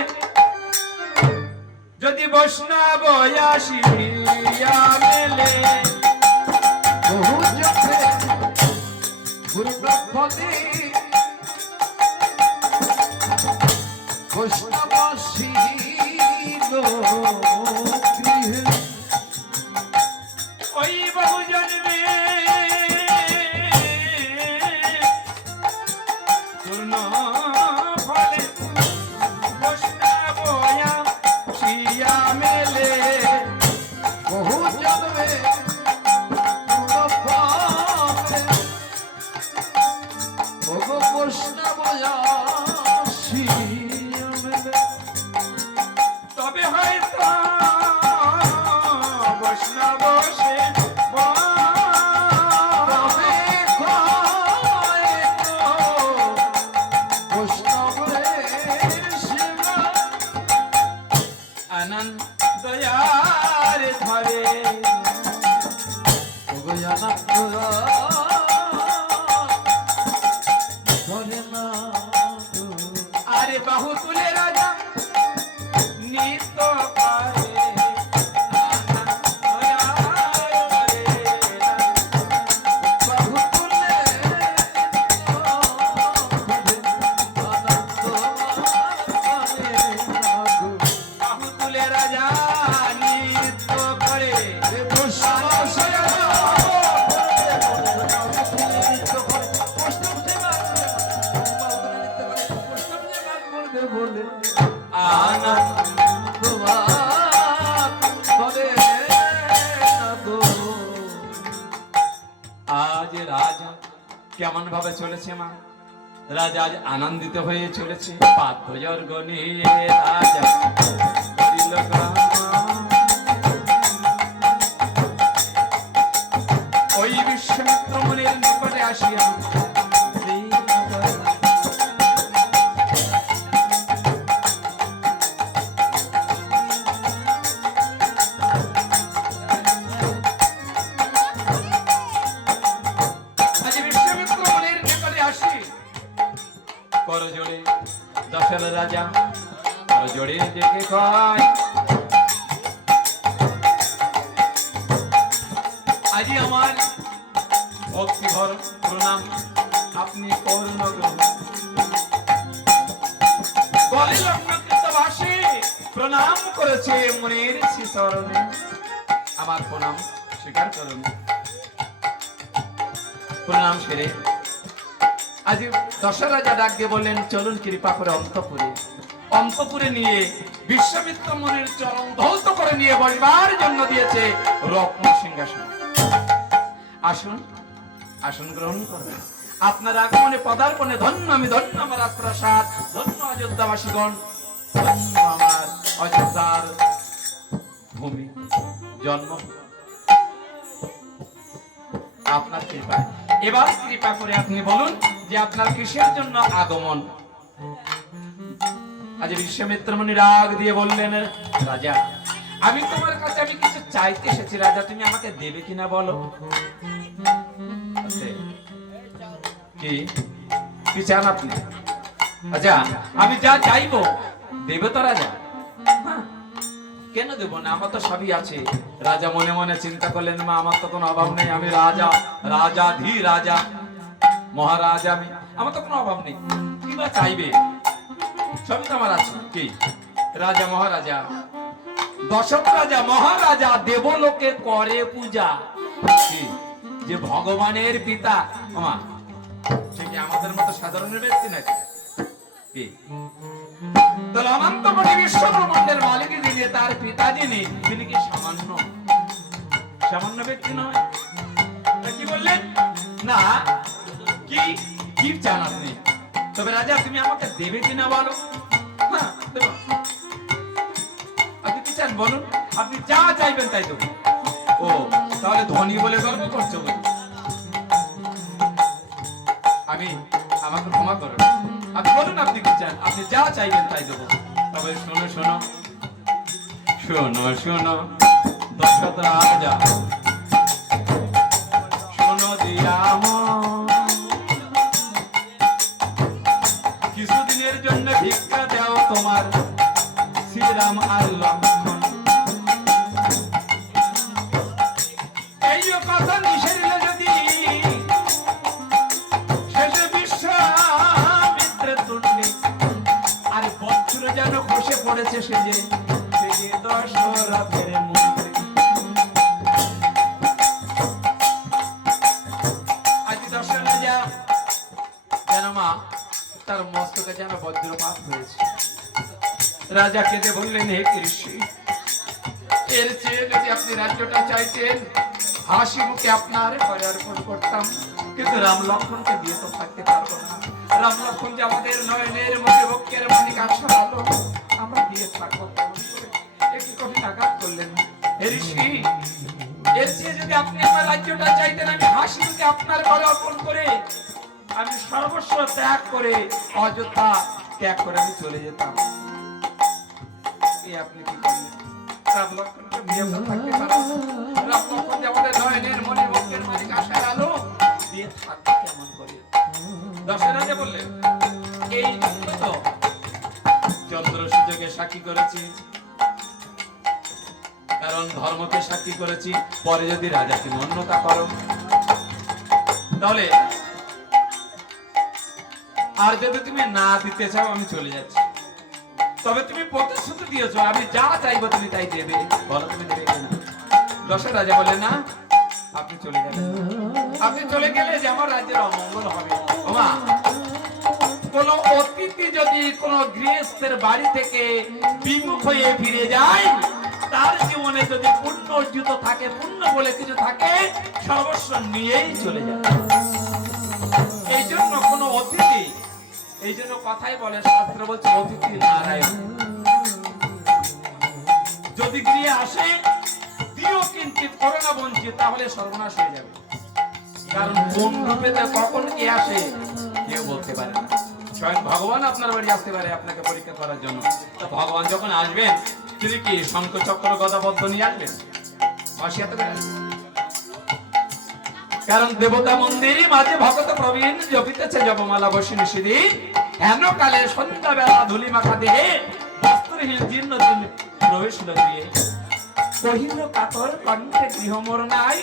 যদি বৈষ্ণব আসিয়া মেলে, বহু জন্মে পূর্ণ ফলে বৈষ্ণব আসিল গৃহে। ওই বহু জন্মে পূর্ণ ফলে বৈষ্ণব আসিয়া মেলে, বহু জন্মে পূর্ণ ফলে ওগো বৈষ্ণব আসিয়া মেলে। তবে হয়তো বৈষ্ণব সে তবে হয়তো বৈষ্ণবের সেবা আনন্দ দয়ার ধরে। ওগো আনন্দ ধরে না গো। আরে বাহু তুলে রাজা নিত্য পারে, বাহু তুলে বাহু তুলে রাজা নিত্য করে। আনন্দ আজ রাজা কেমন ভাবে চলেছে মা? রাজা আজ আনন্দিত হয়ে চলেছে। পাত্রজর্গ নিয়ে রাজা দিল গ্রাম। ওই বিশ্বামিত্র মুনির নিকটে আসিয়া করজোড়ে দশরথ রাজা করজোড়ে ডেকে কয়, আজি আমার ভক্তিভর প্রণাম, আপনি করুণ গ্রহণ। বলে লগ্নকৃতবাসী প্রণাম করেছে মুনির শ্রীচরণে, আমার প্রণাম স্বীকার করুন। প্রণাম সেরে আজ দশরথ রাজা ডাক দিয়ে বললেন, চলুন কৃপা করে অন্তঃপুরে। অন্তঃপুরে নিয়ে বিশ্বামিত্র মুনির চরণ ধৌত করে নিয়ে বসবার জন্য দিয়েছে রত্ন সিংহাসন। আসুন, আসন গ্রহণ করবেন। আপনার আগমনে পদার্পণে ধন্য আমি, ধন্য আমার রাজপ্রাসাদ, ধন্য অযোধ্যাবাসীগণ, ধন্য আমার অযোধ্যার ভূমি জন্ম আপনার কৃপায়। এবার কৃপা করে আপনি বলুন যে আপনার কিসের জন্য আগমন। আজ বিশ্বামিত্র মুনি রাগ দিয়ে বললেন, রাজা আমি তোমার কাছে আমি কিছু চাইতে এসেছি, রাজা তুমি আমাকে দেবে কিনা বলো। কি কি চান আপনি? আচ্ছা আমি যা চাইবো দেবে তো রাজা? কেন দেব না? আমার তো সবই আছে। রাজা মনে মনে চিন্তা করলেন, মা আমার তো কোনো অভাব নেই, আমি রাজা, রাজাধি রাজা, মহারাজা আমি, আমার তো কোনো অভাব নেই, কি বা চাইবে? সবই তো আমার আছে। কি রাজা মহারাজা, দশক রাজা মহারাজা দেবলোকে করে পূজা, কি যে ভগবানের পিতা, মা সে কি আমাদের মতো সাধারণের ব্যক্তি নাকি? কি তাহলে অনন্ত কোটি বিশ্ব ব্রহ্মাণ্ডের মালিক যিনি, তার পিতা যিনি, তিনি কি সামান্য সামান্য ব্যক্তি নয়? তা কি বললেন না? কি কি চান আপনি? তবে রাজা তুমি আমাকে দেবে কিনা বলো। হ্যাঁ দেব। আপনি কি চান বলুন, আপনি যা চাইবেন তাই দেবো। ও তাহলে ধনী বলে গর্ব করছো বলে? আমি, আমাকে ক্ষমা করুন, আপনি বলুন আপনি কি চান, আপনি যা চাইবেন তাই দেবো। তবে শোনো শোনো শোনো শোনো দশরথ রাজা, শোনো দিয়াম, কিছুদিনের জন্য ভিক্ষা দাও তোমার শ্রীরাম আর লক্ষ্মণ। এই কথা নিষেধ যদি শেষে বিশ্বামিত্রের তুললে, আর বজ্র যেন খসে পড়েছে সে যে দশরথের মন্ত্রী। আজ দশরথ রাজা যেন মা তার মস্তকে যেন বজ্রপাত হয়েছে। রাজা কেঁদে বললেন, হে কৃষি, এর চেয়ে যদি আপনি রাজ্যটা চাইতেন, হাসি মুখে আপনার ঘরে অর্পণ করতাম, কিন্তু রাম লক্ষ্মণকে দিয়ে তো থাকতে পারবো না। রাম লক্ষ্মণ যে আমাদের নয়নের মধ্যে বক্ষের মানিক আশা আলো, আমরা দিয়ে থাকবো কেমন করে? একটু কঠিন আঘাত করলেন। হে ঋষি, এর চেয়ে যদি আপনি আমার রাজ্যটা চাইতেন, আমি হাসি মুখে আপনার ঘরে অর্পণ করে, আমি সর্বস্ব ত্যাগ করে, অযোধ্যা ত্যাগ করে আমি চলে যেতাম। আপনি কি করলেন? রাম লক্ষ্মণকে দিয়ে আমরা থাকতে পারবো না। রাম লক্ষ্মণ যে আমাদের নয়নের মনে বক্ষের মালিক আশার আলো, দিয়ে থাকবে কেমন করে? দশরথ রাজা বললেন, এই তো চন্দ্র সূর্যকে সাক্ষী করেছি, কারণ ধর্মকে সাক্ষী করেছি, পরে যদি রাজাকে মন্যতা করো তাহলে, আর যদি তুমি না দিতে চাও আমি চলে যাচ্ছি। তবে তুমি প্রতিশ্রুতি দিয়েছো, আমি যা চাইবো তুমি তাই দেবে, বলো তুমি দেবে কিনা? দশরথ রাজা বললেন, না আপনি চলে যাবেন, আপনি চলে গেলে যে আমার রাজ্যের অমঙ্গল হবে। ওমা, কোন অতিথি যদি কোন গৃহস্থের বাড়ি থেকে বিমুখ হয়ে ফিরে যায়, তার জীবনে যদি পুণ্য অর্জিত থাকে, পুণ্য বলে কিছু থাকে, সর্বস্ব নিয়েই চলে যায়। এই জন্য কোন অতিথি, এই জন্য কথাই বলে, শাস্ত্র বলছে অতিথি নারায়ণ। যদি গৃহে আসে দিও কিঞ্চিৎ করোনা বঞ্চিত, তাহলে সর্বনাশ হয়ে যাবে। কারণ কোন রূপে কখন কে আসে কেউ বলতে পারে না। স্বয়ং ভগবান আপনার বাড়ি আসতে পারে আপনাকে পরীক্ষা করার জন্য। তো ভগবান যখন আসবেন, তিনি কি শঙ্খ চক্র গদা পদ্ম নিয়ে আসবেন? বাঁশিয়াতে করে আসবেন। কারণ দেবতা মন্দিরই মাঝে ভগত প্রবীণ জপিতেছে জপমালা বসিনি সিদ্ধি, হেন কালে সন্ধ্যা বেলা ধুলি মাখা দেহে বস্ত্রহীন জীর্ণ দিন প্রবেশ দিয়ে কহিল কাতর কণ্ঠে গৃহ মোর নাই,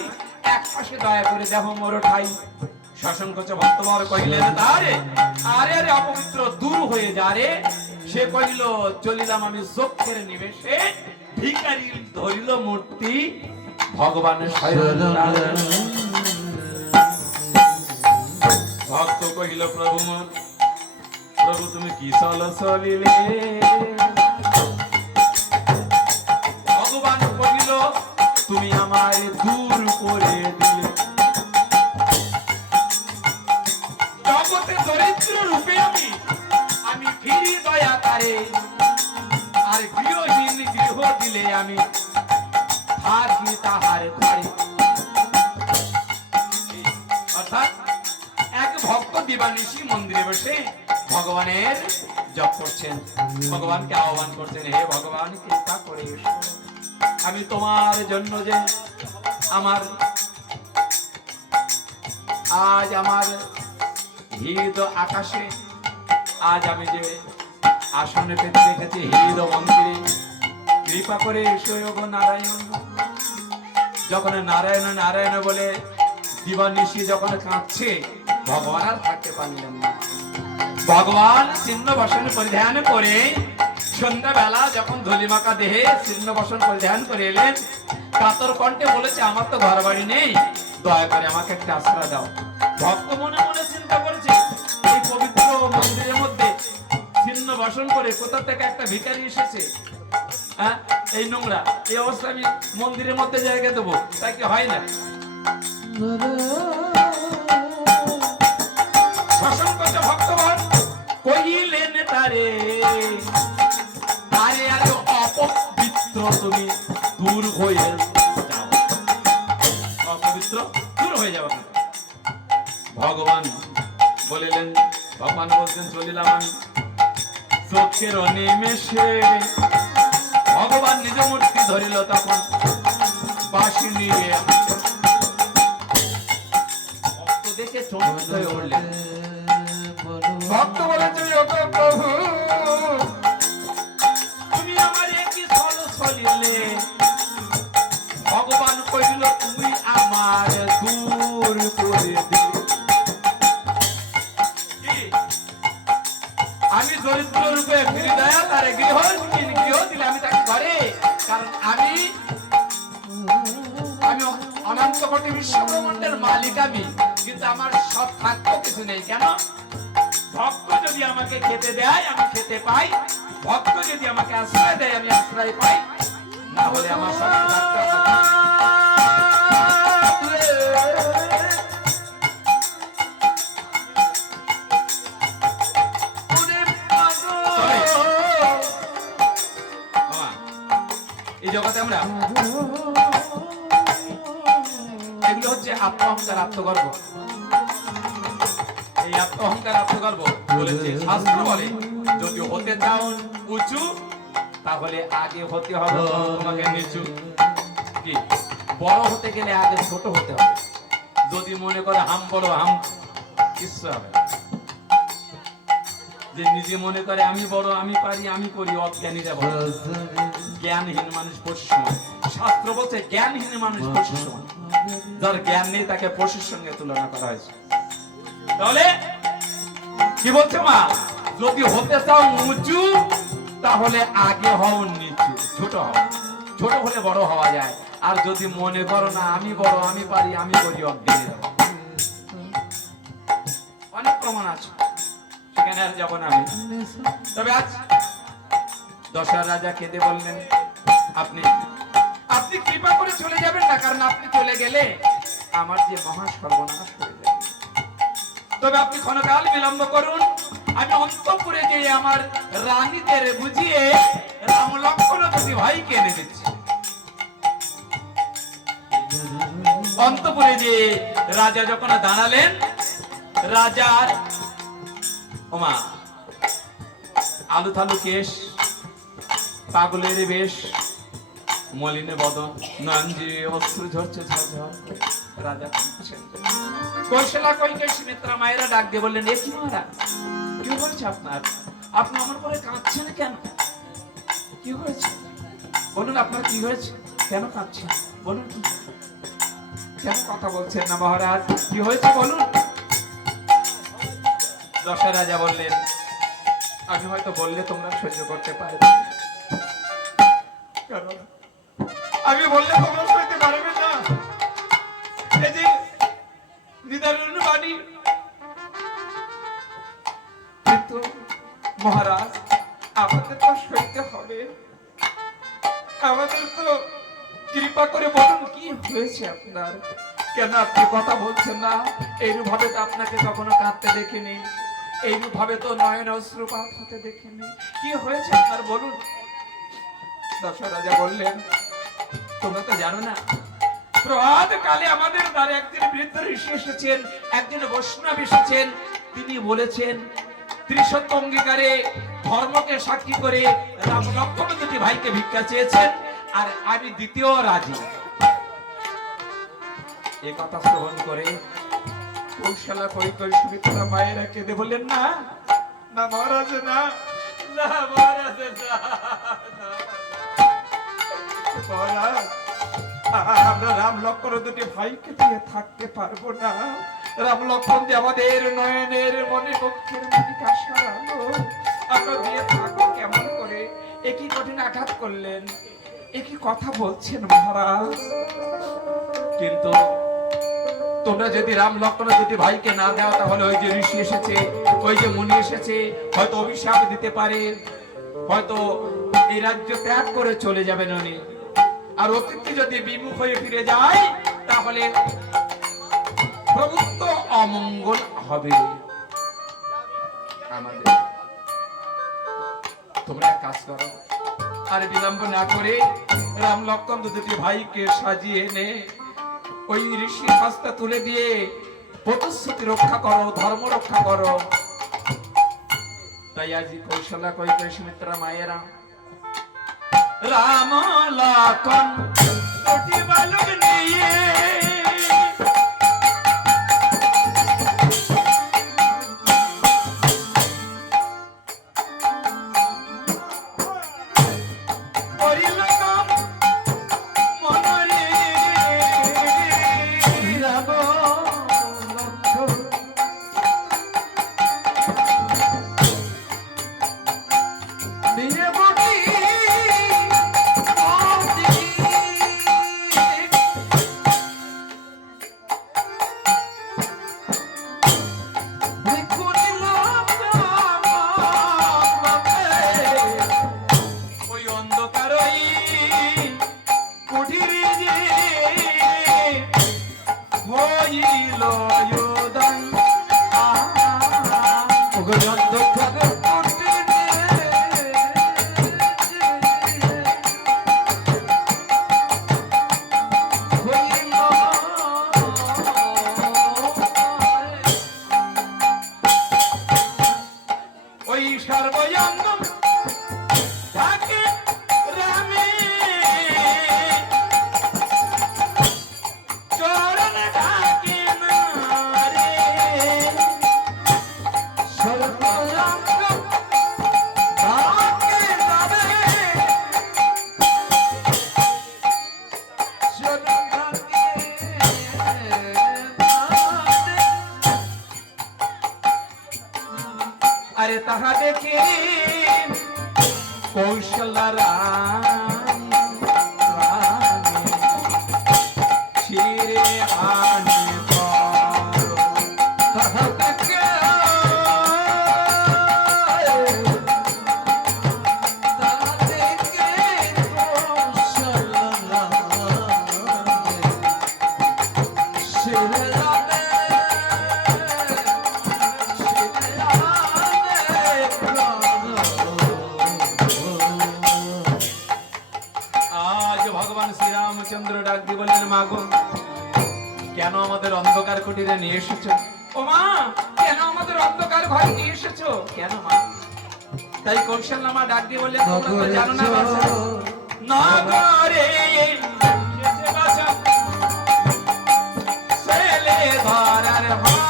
এক পাশে দয়া করে দেহ মোর ঠাই। শশঙ্কচ ভক্তবর কহিলেন তারে, আরে আরে অপবিত্র দূর হয়ে যা রে। সে কহিল, চলিলাম আমি চক্ষের নিমেষে, ভিখারি ধরিল মূর্তি ভগবানের শরণ। ভক্ত কহিল, প্রভু মোর, প্রভু তুমি কি চল চলিলে? ভগবান কহিল, তুমি আমায় দূর করে দিলে। জগতে দরিদ্র রূপে আমি ফিরি দয়া তারে, আর গৃহহীন গৃহ দিলে আমি থাকি তাহারে ঘরে। অর্থাৎ এক ভক্ত দিবানিশি মন্দিরে বসে ভগবানের জপ করছেন, ভগবানকে আহ্বান করছেন, হে ভগবান কৃপা করে এসো, আমি তোমার জন্য যে আমার আজ আমার হৃদ আকাশে, আজ আমি যে আসনে পেতে রেখেছি হৃদ মন্দিরে, কৃপা করে এসো গো নারায়ণ। যখন নারায়ণ নারায়ণ বলে দিবানিশি যখন কাঁদছে, ভগবান আর থাকতে পারলেন না। ভগবান ছিন্ন বসন পরিধান করে সন্ধ্যাবেলা যখন ধলিমাকা দেহে ছিন্ন বসন পরিধান করে এলেন, কাতর কণ্ঠে বলেছে, আমার তো ঘর বাড়ি নেই, দয়া করে আমাকে একটা আশ্রয় দাও। ভক্ত মনে মনে চিন্তা করেছে, এই পবিত্র মন্দিরের মধ্যে ছিন্ন বসন করে কোথা থেকে একটা ভিখারি এসেছে, হ্যাঁ, এই নোংরা এই অবস্থা আমি মন্দিরের মধ্যে জায়গা দেবো, তাই কি হয় না? শাসন করছে ভক্তগণ, কহিলেন তারে, আরে আরে অপবিত্র তুমি দূর হয়ে যাও, অপবিত্র দূর হয়ে যাও। ভগবান বলিলেন, ভগবান বলছেন, চলিলাম আমি। চোখের অনিমেষে ভগবান নিজ মূর্তি ধরিল, তখন বাঁশি নিয়ে ভক্ত দেখে চমৎকার হয়ে উঠলেন। ভক্ত বলেছে, ওগো প্রভু, তুমি আমার একই ছল ছলিলে। ভগবান কহিল, তুমি আমার দূর করে দিলে। আমি দরিদ্র রূপে ফিরে দয়া তারে গৃহ দিলে, আমি তাকে ঘরে, কারণ আমি অনন্ত কোটি বিশ্বব্রহ্মাণ্ডের মালিক আমি, কিন্তু আমার সব থাকতো কিছু নেই। কেন? ভক্ত যদি আমাকে খেতে দেয় আমি খেতে পাই, ভক্ত যদি আমাকে আশ্রয় দেয় আমি আশ্রয় পাই, না হলে আমার সব থাকতো। এই জগতে আমরা এগুলো হচ্ছে আত্মঅহংকার, আত্মগর্ব। এই আত্মঅহংকার, আত্মগর্ব বলেছে, শাস্ত্র বলে, যদি হতে চাও উঁচু তাহলে আগে হতে হবে তোমাকে নিচু। কি বড় হতে গেলে আগে ছোট হতে হবে। যদি মনে করে হাম বড় হাম, কিচ্ছু হবে না। যে নিজে মনে করে আমি বড়, আমি পারি, আমি করি, অজ্ঞানীরা বড়। জ্ঞানহীন মানুষ পশুর সমান। শাস্ত্র বলছে জ্ঞানহীন মানুষ পশুর সমান। যার জ্ঞান নেই তাকে পশুর সঙ্গে তুলনা করা হয়েছে। তাহলে কি বলছে মা, যদি হতে চাও উঁচু তাহলে আগে হও নিচু, ছোট হও। ছোট হলে বড় হওয়া যায়। আর যদি মনে করো না আমি বড়, আমি পারি, আমি করি, অজ্ঞানীরা বড়। অনেক প্রমাণ আছে, সেখানে আর যাবো না আমি। তবে আজ দশরথ রাজা কেঁদে বললেন, আপনি আপনি কৃপা করে চলে যাবেন না, কারণ আপনি চলে গেলে আমার যে মহা সর্বনাশ হয়ে যাবে। তবে আপনি ক্ষণকাল বিলম্ব করুন, আমি অন্তঃপুরে গিয়ে আমার রানীদের বুঝিয়ে রাম লক্ষ্মণ দুটি ভাইকে এনে দিচ্ছি। অন্তঃপুরে যে রাজা যখন দাঁড়ালেন, রাজার ওমা আলু থালু কেশ, পাগলের বেশ, মলিনে বদন, নয়ন দিয়ে অশ্রু ঝরছে ঝরঝর। রাজা কৌশলা কইকে সুমিত্রা মায়েরা ডাক দিয়ে বললেন, এ কি মহারাজ, কি হয়েছে আপনার? আপনি আমার করে কাঁদছেন কেন? কি হয়েছে বলুন, আপনার কি হয়েছে? কেন কাঁদছেন বলুন? কেন কথা বলছেন না মহারাজ? কি হয়েছে বলুন? দশরথ রাজা বললেন, আমি হয়তো বললে তোমরা সহ্য করতে পারবে না, কারণ আমি বললে তোমরা সহ্য পারবে না। এই যে নিদারুণ বাণী, কিন্তু মহারাজ আমাদের তো সইতে হবে। আমাদের তো কৃপা করে বলুন কি হয়েছে আপনার? কেন আপনি কথা বলছেন না? এইরূপ ভাবে তো আপনাকে কখনো কাঁদতে দেখিনি, এইরূপ ভাবে তো নয়ন অশ্রুপাত হতে দেখিনি। কি হয়েছে আপনার বলুন? দশরথ রাজা বললেন, তোমরা তো জানো না, প্রভাত কালে আমাদের দ্বারে একজন বৃদ্ধ ঋষি এসেছেন, একজন বৈষ্ণব এসেছেন। তিনি বলেছেন ত্রিসত্য অঙ্গীকারে ধর্মকে সাক্ষী করে রাম লক্ষ্মণ দুটি ভাইকে ভিক্ষা চেয়েছেন, আর আমি দ্বিতীয় রাজি। এ কথা শ্রবণ করে কৌশলা কৈকেয়ী সুমিত্রা মায়েরা কেঁদে বললেন, না না মহারাজ, না না মহারাজ, না মহারাজ, আমরা রাম লক্ষ্মণ দুটি ভাইকে দিয়ে থাকতে পারবো না। রাম লক্ষ্মণ যে আমাদের নয়নের মনে বক্ষের মনিকা সারালো, আমরা দিয়ে থাকবো কেমন করে? একই কঠিন আঘাত করলেন, একই কথা বলছেন মহারাজ। কিন্তু তোমরা যদি রাম লক্ষ্মণ দুটি ভাইকে না দাও, তাহলে ওই যে ঋষি এসেছে, ওই যে মুনি এসেছে, হয়তো অভিশাপ দিতে পারে, হয়তো এই রাজ্য ত্যাগ করে চলে যাবেন উনি। আর অতিথি যদি বিমুখ হয়ে ফিরে যায়, তাহলে প্রভুত্ব অমঙ্গল হবে আমাদের। তোমরা এক কাজ করো, আর বিলম্ব না করে রাম লক্ষ্মণ দুটি ভাইকে সাজিয়ে এনে ওই ঋষির হস্তে তুলে দিয়ে প্রতিশ্রুতি রক্ষা করো, ধর্ম রক্ষা করো। তাই আজি কৌশলা কই সুমিত্রা মায়েরা রাম লক্ষ্মণ দুটি বালক নিয়ে আরে তাহা দেখে কৌশলা ছিড়ে আনে তাহা দেখে শ্রীরামচন্দ্র ডাক দিয়ে বললেন, মাগো কেন আমাদের অন্ধকার কুটিরে নিয়ে এসেছো? ও মা, কেন আমাদের অন্ধকার ঘরে নিয়ে এসেছো? কেন মা? তাই কৌশল্যা মা ডাক দিয়ে বললেন, তোমরা তো জানো না বাছা, নগরে এসেছে বাছা ছেলে ধরার ভান।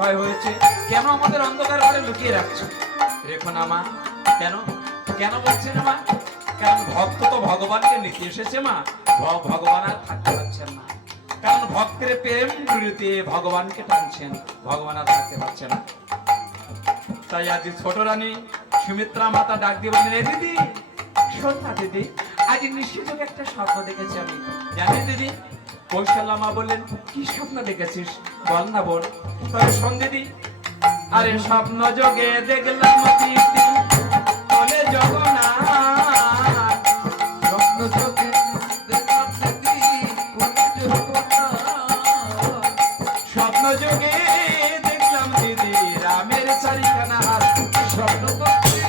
ভয় হয়েছে কেন? আমাদের অন্ধকার ঘরে লুকিয়ে রাখছো? রেখো না মা। কেন কেন বলছে না মা? কারণ ভক্ত তো ভগবানকে নিতে এসেছে মা, ভগবান আর থাকতে পারছেন না। কারণ ভক্তের প্রেম গুরুতে ভগবানকে টানছেন, ভগবান আর থাকতে পারছে না। তাই আজ ছোট রানী সুমিত্রা মাতা ডাক দিয়ে বললেন, "এ দিদি, শোন না দিদি, আজ নিশ্চিত একটা স্বপ্ন দেখেছি আমি।" জানেন দিদি? কৌশল্যা মা বললেন, "কি স্বপ্ন দেখেছিস? বল না বোন।" তবে শোন দিদি, আরে স্বপ্ন যোগে দেখলাম দিদি বলে জগন্নাথ, স্বপ্ন চোখে দেখলাম দিদি কোন জগন্নাথ। স্বপ্ন যোগে দেখলাম দিদি রামের চারিখানা হাত। স্বপ্ন চোখে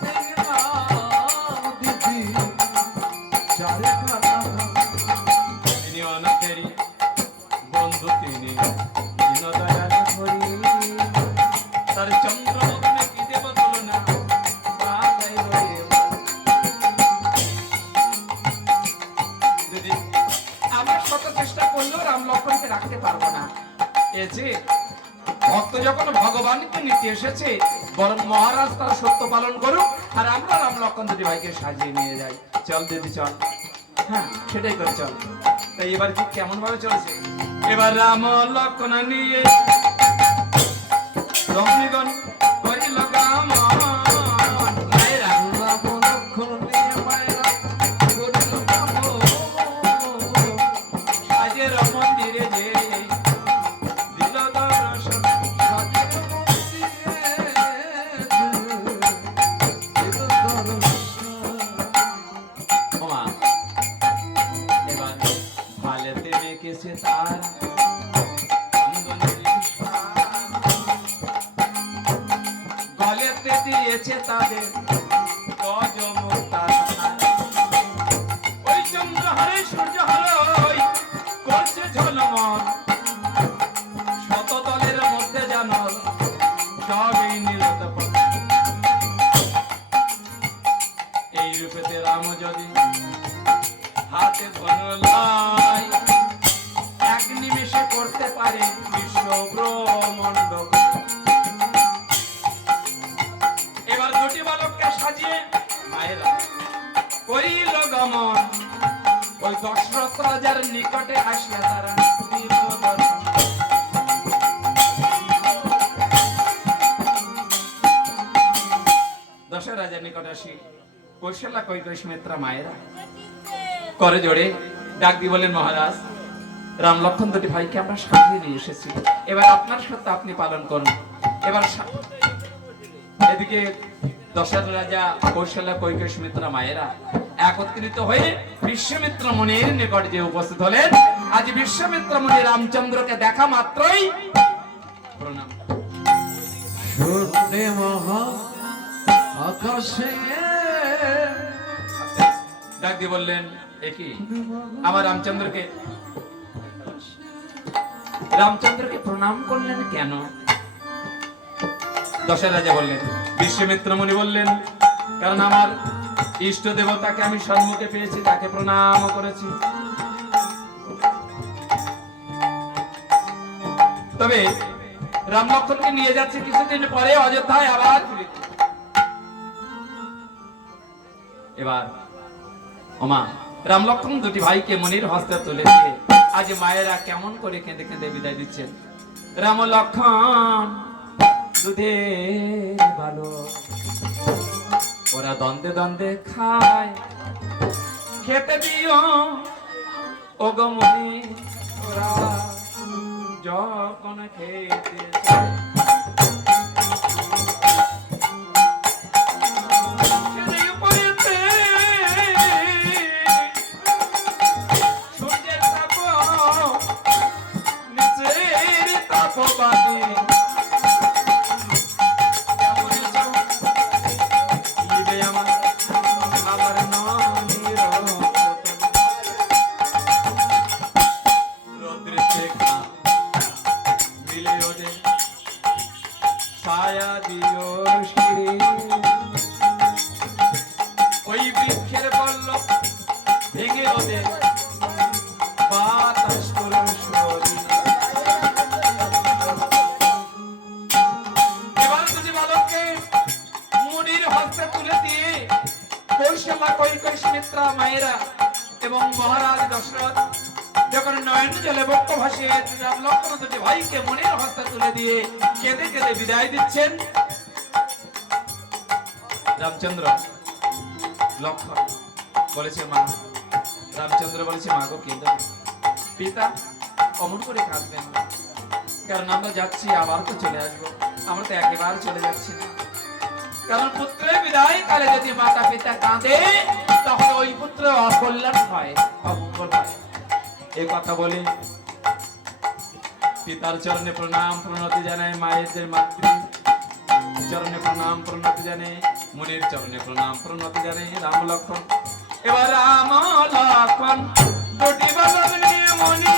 দেখলাম দিদি চারিখানা তিনি অনাথেরই বন্ধু, তিনি দীনদয়াল হরি। তার চন্দ্রমগ্নে কি দেব তুলনা, বালাই রয়ে বল। দিদি, আমরা শত চেষ্টা করলেও রাম লক্ষ্মণকে রাখতে পারবো না। এ যে ভক্ত যখন ভগবানকে নিতে এসেছে, বরং মহারাজ তার সত্য পালন করুক, আর আমরা রাম লক্ষ্মণ দুটি ভাইকে সাজিয়ে নিয়ে যাই। চল দিদি চল। হ্যাঁ, সেটাই করে চল। তাই এবার কি কেমন ভাবে চলছে? এবার রাম লক্ষ্মণ নিয়ে রমণীগণ করিল গমন। মায়েরা রাম লক্ষ্মণ নিয়ে মায়েরা করিল গমন। সাজের মন্দিরে যে দিল দর্শন। সাজের মন্দিরে দিল দর্শন। ওমা, এবার ভালেতে মেকেছে তার চন্দনের সার। গলেতে দিয়েছে তাদের গজমুক্তার হার। ওই চন্দ্রহারে সূর্যহারে ওই করছে ঝলমল। শতদলের মধ্যে জানল সবই নিরতপদ। এই রূপেতে রাম যদি হাতে ধনলাই, এক নিমেষে করতে পারে বিশ্ব ব্রহ্মাণ্ড। এবার দুটি বালককে সাজিয়ে মায়েরা করিল গমন। ওই দশরথ রাজার নিকটে আসলে তারা দিল দর্শন। দশরথ রাজার নিকটে আসি কৌশল্যা কৈকেয়ী সুমিত্রা মায়েরা করে জোড়ে ডাক দিয়ে বলেন, "মহারাজ, রাম লক্ষ্মণ দুটি ভাইকে আমরা সাজিয়ে নিয়ে এসেছি, এবার আপনার সত্য আপনি পালন করুন।" এবার এদিকে দশরথ রাজা কৌশল্যা কৈকেয়ী সুমিত্রা মায়েরা একত্রিত হয়ে বিশ্বমিত্র মুনির নিকট যে উপস্থিত হলেন। আজ বিশ্বমিত্র মুনি রামচন্দ্রকে দেখা মাত্রই প্রণাম। শূন্যে মহা আকাশে ডাক দিয়ে বললেন, "এ কি, আমার রামচন্দ্রকে প্রণাম করলেন কেন?" দশরথ রাজা বললেন, বিশ্বমিত্র মুনি বললেন, "কারণ আমার ইষ্ট দেবতাকে আমি সম্মুখে পেয়েছি, তাকে প্রণাম করেছি। তবে রাম লক্ষ্মণকে নিয়ে যাচ্ছে কিছুদিন পরে অযোধ্যায় আবার ফিরে।" এবার ওমা, রাম লক্ষ্মণ দুটি ভাইকে মনির হস্তে তুলে দিয়ে আজ মায়েরা কেমন করে কেঁদে কেঁদে বিদায় দিচ্ছেন। রাম লক্ষ্মণ দুধের বালক, ওরা দ্বন্দ্বে দ্বন্দ্বে খায়, খেতে দিও ও গো মনি, ওরা যখন খেতে চায়। সেই উপরেতে সূর্যের তাপ, নিচের তাপবাদী। ছায়া দিও শিরে, ওই বৃক্ষের পল্লব ভেঙে রোদে বাতাস করো শরীর। এবার দুটি বালককে মুনির হস্তে তুলে দিয়ে কৌশল্যা কৈকেয়ী সুমিত্রা মায়েরা এবং মহারাজ দশরথ যখন নয়ন জলে বক্ষ ভাসিয়ে রাম লক্ষ্মণ দুটি ভাইকে মনের হস্তে তুলে দিয়ে কেঁদে কেঁদে বিদায় দিচ্ছেন। রামচন্দ্র লক্ষ্মণ বলেছে মা, রামচন্দ্র বলেছে মা গো কেঁদো না। পিতা অমন করে কাঁদবেন না, কারণ আমরা যাচ্ছি আবার তো চলে আসবো, আমরা তো একেবারে চলে যাচ্ছি না। কারণ পুত্রের বিদায় কালে যদি মাতা পিতা কাঁদে তখন ওই পুত্র অকল্যাণ হয়, অমঙ্গল হয়। এই কথা বলে পিতার চরণে প্রণাম প্রণতি জানায়, মায়েদের মাতৃ চরণে প্রণাম প্রণতি জানে, মুনির চরণে প্রণাম প্রণতি জানে রাম লক্ষ্মণ। এবার রাম লক্ষ্মণ দুটি বালক নিয়ে মনি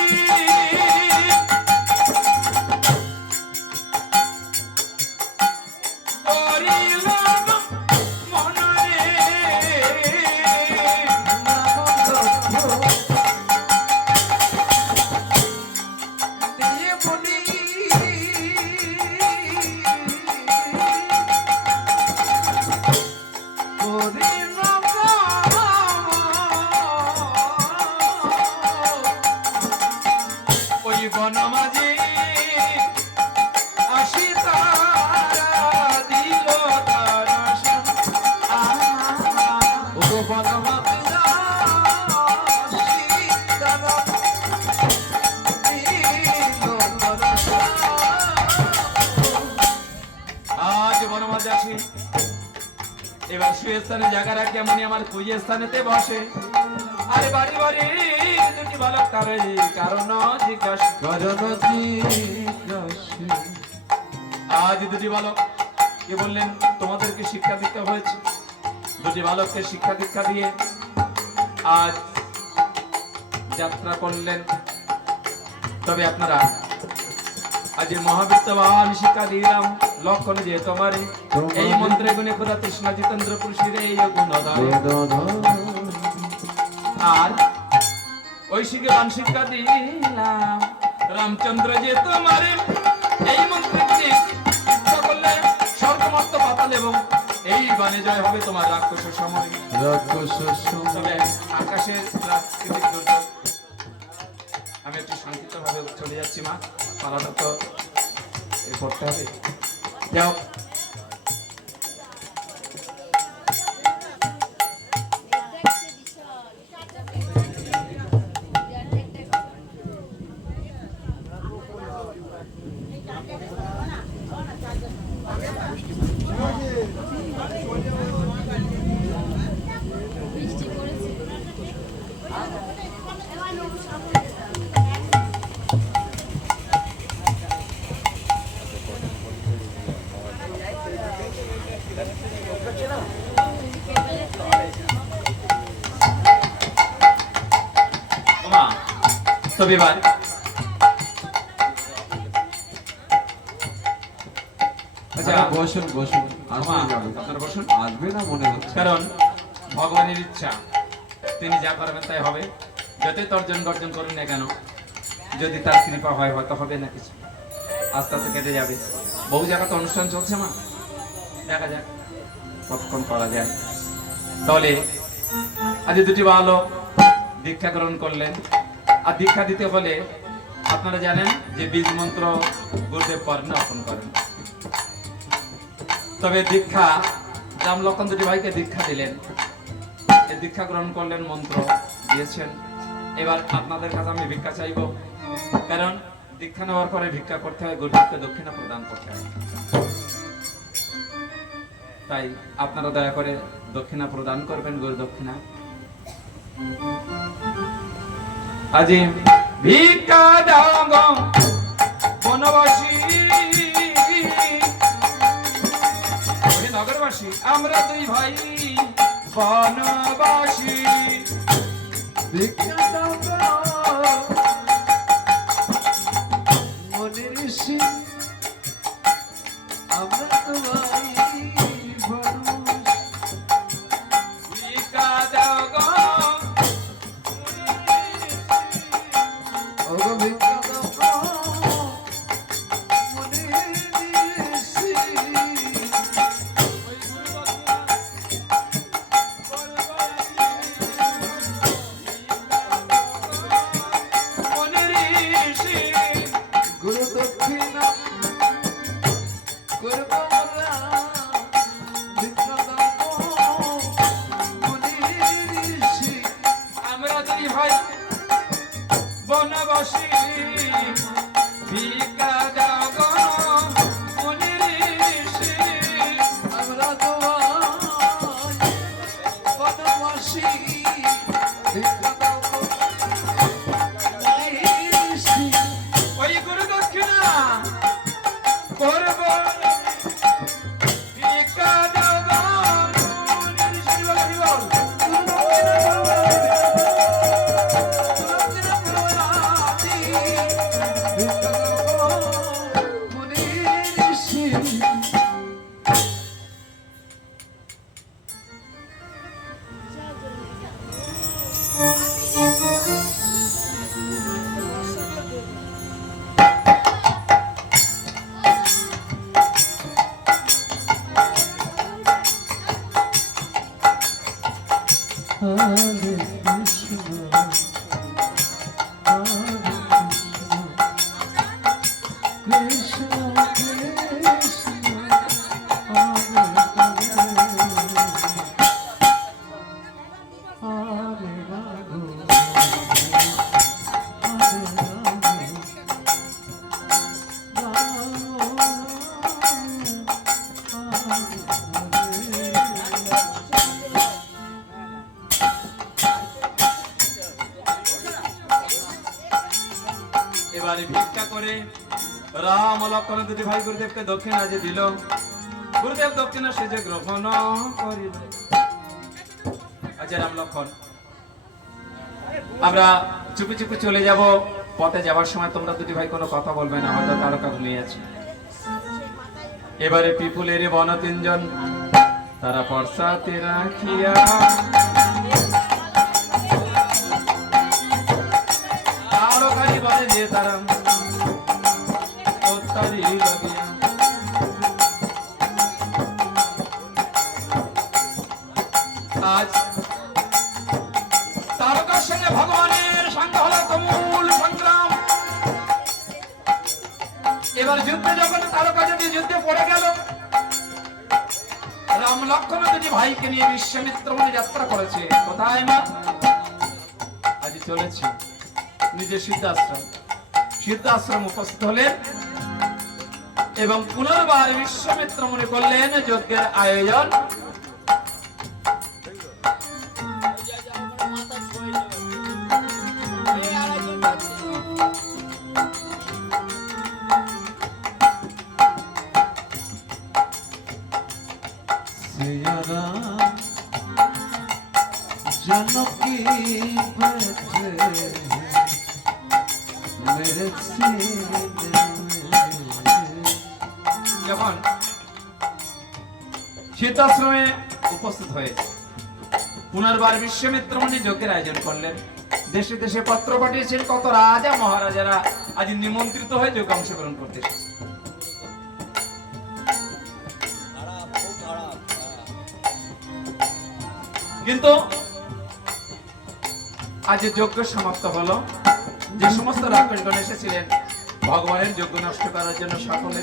এবার শুয়ে স্থানে জায়গা রাখি এমনি আমার পুজো স্থানেতে বসে। আরে বাড়ি বাড়ি দুটি বালক তারে কারণ জিজ্ঞাসা আজ দুটি বালক কে বললেন তোমাদেরকে শিক্ষা দিতে হয়েছে। দুটি বালককে শিক্ষা দীক্ষা দিয়ে আজ যাত্রা করলেন। তবে আপনারা আজ মহাবিত্তবান শিক্ষা দিলাম লক্ষণ যে তোমার এই মন্ত্রে গুণে খোদা তৃষ্ণা জিতেন্দ্র পুরুষের এই গুণ আর ঐশিকান শিক্ষা দিলাম রামচন্দ্র যে তোমার এই মন্ত্রে গুণে ইচ্ছা করলে স্বর্গমর্ত পাতাল এবং এই বাণে জয় হবে তোমার রাক্ষসের সময়। তবে আকাশের প্রাকৃতিক দুর্যোগ আমি একটু শান্তিত ভাবে চলে যাচ্ছি মা, পালাটা তো পড়তে হবে। যাও তবে এবার বসুন বসুন, আপনারা বসুন, আসবে না মনে হচ্ছে। কারণ ভগবানের ইচ্ছা তিনি যা করবেন তাই হবে। যতই তর্জন গর্জন করুন না কেন, যদি তার কৃপা হয় হয়তো হবে না কিছু, আস্তে আস্তে কেটে যাবে। বহু জায়গাতে অনুষ্ঠান চলছে মা, দেখা যাক কতক্ষণ করা যায়। তাহলে আজ দুটি বালক দীক্ষা গ্রহণ করলেন। আর দীক্ষা দিতে হলে আপনারা জানেন যে বীজ মন্ত্র গুরুদেব কর্ণে অর্পণ করেন। তবে দীক্ষা রাম লক্ষণ দুটি ভাইকে দীক্ষা দিলেন, দীক্ষা গ্রহণ করলেন, মন্ত্র দিয়েছেন। এবার আপনাদের কাছে আমি ভিক্ষা চাইব, কারণ দীক্ষা নেওয়ার পরে ভিক্ষা করতে হয়, গুরুদেবকে দক্ষিণা প্রদান করতে হয়। তাই আপনারা দয়া করে দক্ষিণা প্রদান করবেন, গুরু দক্ষিণা। আজি ভিক্ষা দাও গো বনবাসী নগরবাসী, আমরা দুই ভাই বনবাসী। ভিক্ষা দাও গো মনের ঋষি, আমরা তো ভাই মানুষ। ভিক্ষা দাও গো ভিক্ষা দাও গো মনের ঋষি, পদ্মবাসী ভিক্ষা দাও গো মুনি ঋষি। আমরা তোমায় পদ্মবাসী ভিক্ষা দাও গো ঋষি। ওই গুরু দক্ষিণা করব ভিক্ষা দাও গো মুনি ঋষি। বল ভিক্ষা দাও গো মুনি ঋষি। Hare Krishna, Hare Krishna, Krishna Krishna, Hare Hare, Hare Rama, Hare এবারে ভিক্ষা করে রাম ও লক্ষণ দুটি ভাই গুরুদেবকে দক্ষিণা যে দিল, গুরুদেব দক্ষিণা সে যে গ্রহণ করিল। আচ্ছা রাম লক্ষণ, আমরা চুপি চুপি চলে যাব। পথে যাওয়ার সময় তোমরা দুটি ভাই কোনো কথা বলবে না, হয়তো তারকা ঘুমিয়ে আছে। এবারে পিপুলের বন তিনজন তারা পর্সাতে রাখিয়া তারকারি বলে যে তারা তোত্তারি লাগিয়া। আজ তারকার সঙ্গে ভগবানের সঙ্গে হলো তুমুল সংগ্রাম। এবার যুদ্ধে যখন তারকা যদি যুদ্ধে পড়ে গেল, রাম লক্ষণ দুটি ভাইকে নিয়ে বিশ্বামিত্র মুনি যাত্রা করেছে। কোথায় মা? আজ চলেছে নিজের সিদ্ধাশ্রম উপস্থিত হলেন এবং পুনর্বার বিশ্বামিত্র মুনি করলেন যজ্ঞের আয়োজন। Siya Ram, Janaki बैठे मेरे सीने में। যখন সিদ্ধাশ্রমে উপস্থিত হয়েছে, পুনর্বার বিশ্বামিত্র মুনি যজ্ঞের আয়োজন করলেন। দেশে দেশে পত্র পাঠিয়েছেন, কত রাজা মহারাজারা আজ নিমন্ত্রিত হয়ে যোগ অংশগ্রহণ করতে এসেছে। কিন্তু আজ যজ্ঞ সমাপ্ত হলো। যে সমস্ত রাক্ষসগণ এসেছিলেন ভগবানের যজ্ঞ নষ্ট করার জন্য, সকলে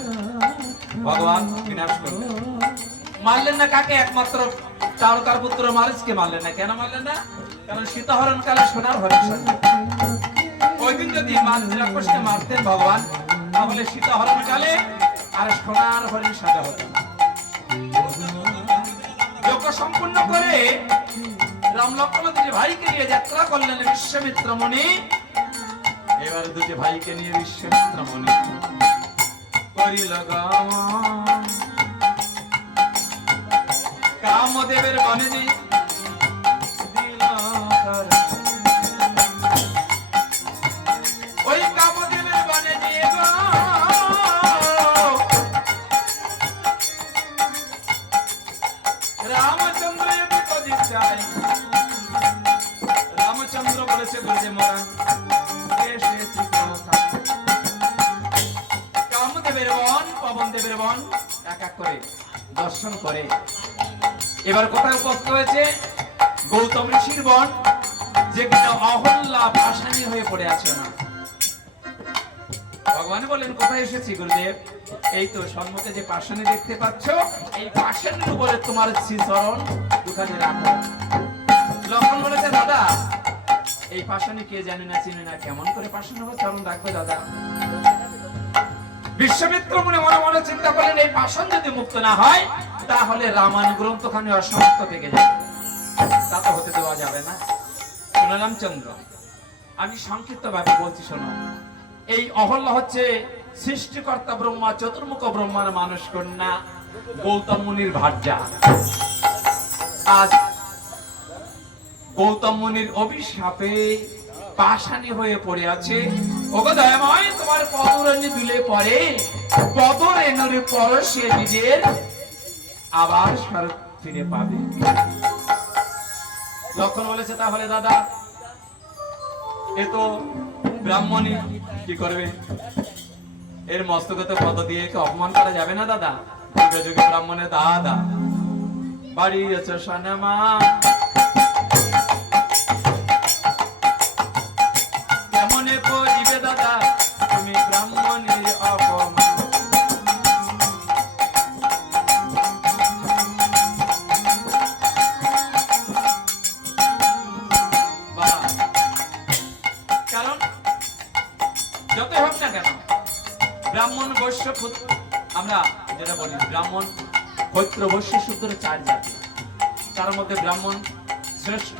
ভগবান বিনাশ করলেন। মারলেন না কাকে? একমাত্র তারকার পুত্র মারিচকে মারলেন না। কেন মারলেন না? কারণ সীতাহরণ কালে সোনার হরিণ সাজে। ওই দিন যদি রাক্ষসকে মারতেন ভগবান, তাহলে সীতাহরণ কালে আর সোনার হরিণ সাজা হতো না। যজ্ঞ সম্পূর্ণ করে রাম লক্ষণ দুটি ভাইকে নিয়ে যাত্রা করলেন বিশ্বামিত্র মুনি। এবার দুটি ভাইকে নিয়ে বিশ্বামিত্র মুনি করিল গমন কামদেবের বনে যে দিল তার। ওই কামদেবের বনে দিয়ে গো রামচন্দ্র কদিন চাই। রামচন্দ্র বলেছে গুরুদেব মোরা এসেছি কোথা। কামদেবের বন, পবন দেবের বন এক এক করে দর্শন করে এবার কোথায় উপস্থিত হয়েছে? গৌতম ঋষির বন, যেখানে অহল্যা পাষাণী হয়ে পড়ে আছে না। ভগবান বললেন কোথায় এসেছি গুরুদেব? এই তো সম্মুখে যে পাষাণী দেখতে পাচ্ছ, এই পাষাণীর উপরে তোমার শ্রীচরণ দুখানি রাখো। লক্ষণ বলেছে দাদা এই পাষাণী কে জানে না চিনে না, কেমন করে পাষাণ হবে চরণ রাখবে দাদা? বিশ্বমিত্র মনে মনে মনে চিন্তা করলেন, এই পাষাণ যদি মুক্ত না হয় তাহলে রামায়ণ গ্রন্থখানি অসমাপ্ত থেকে যাবে, তা তো হতে দেওয়া যাবে না। রামচন্দ্র, আমি সংক্ষিপ্ত ভাবে বলছি শোনো। এই অহল্যা হচ্ছে সৃষ্টিকর্তা ব্রহ্মা, চতুর্মুখ ব্রহ্মার মানুষ কন্যা, গৌতম মুনির ভার্যা। আজ গৌতম মুনির অভিশাপে পাষাণী হয়ে পড়ে আছে। ওগো দয়াময়, তোমার পদরেণু দুলে পড়ে, পদরেণুর পরশে নিজের আবার স্বরূপ ফিরে পাবে। লক্ষণ বলেছে, তাহলে দাদা এ তো ব্রাহ্মণী, কি করবে? এর মস্তকতে পদ দিয়ে একে অপমান করা যাবে না দাদা। যুগে যুগে ব্রাহ্মণের দাদা বাড়ি আছে সানামা, কেমনে করিবে দাদা তুমি ব্রাহ্মণের অপমান? কারণ যতই হোক না কেন, ব্রাহ্মণ বৈশ্য আমরা যেটা বলি, ব্রাহ্মণ ক্ষত্র বৈশ্য শূদ্র চার জাতি, তার মধ্যে ব্রাহ্মণ শ্রেষ্ঠ,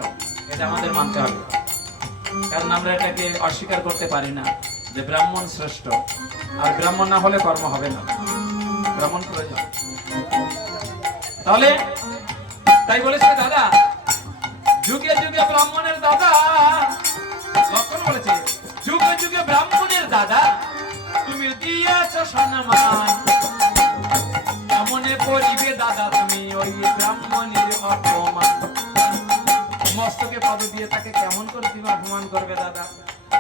এটা আমাদের মানতে হবে। কারণ আমরা এটাকে অস্বীকার করতে পারি না যে ব্রাহ্মণ শ্রেষ্ঠ, আর ব্রাহ্মণ না হলে কর্ম হবে না, ব্রাহ্মণ প্রয়োজন। তাহলে তাই বলেছে দাদা, যুগে যুগে ব্রাহ্মণের দাদা, লক্ষণ বলেছে যুগে যুগে ব্রাহ্মণের দাদা, তুমি দিয়েছ সম্মান, কেমনে করিবে দাদা তুমি ওই ব্রাহ্মণের অপমান? মস্তকে পদ দিয়ে তাকে কেমন করে তুমি অপমান করবে দাদা?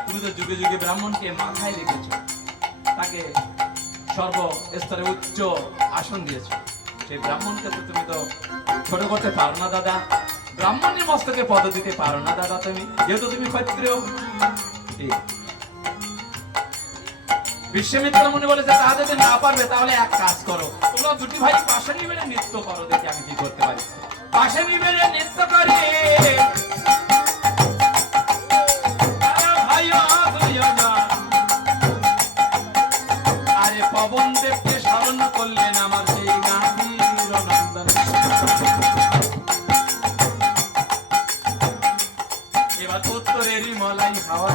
তুমি তো যুগে যুগে ব্রাহ্মণকে মাথায় রেখেছ, তাকে সর্বস্তরে উচ্চ আসন দিয়েছ, সেই ব্রাহ্মণকে তো তুমি তো ছোট করতে পারো না দাদা। ব্রাহ্মণের মস্তকে পদ দিতে পারো না দাদা তুমি, যেহেতু তুমি ক্ষত্রিয়। বিশ্বমিত্র মুনি বলেছে, তা যদি না পারবে তাহলে এক কাজ করো, তোমরা দুটি ভাই পাষাণী মেরে নৃত্য করো, দেখি আমি কি করতে পারি। পাষাণী মেরে নৃত্য করে আরে পবন দেবকে স্মরণ করলেন আমার সেই গান্ধীর নন্দন। এবার উত্তরেরই মলাই হাওয়া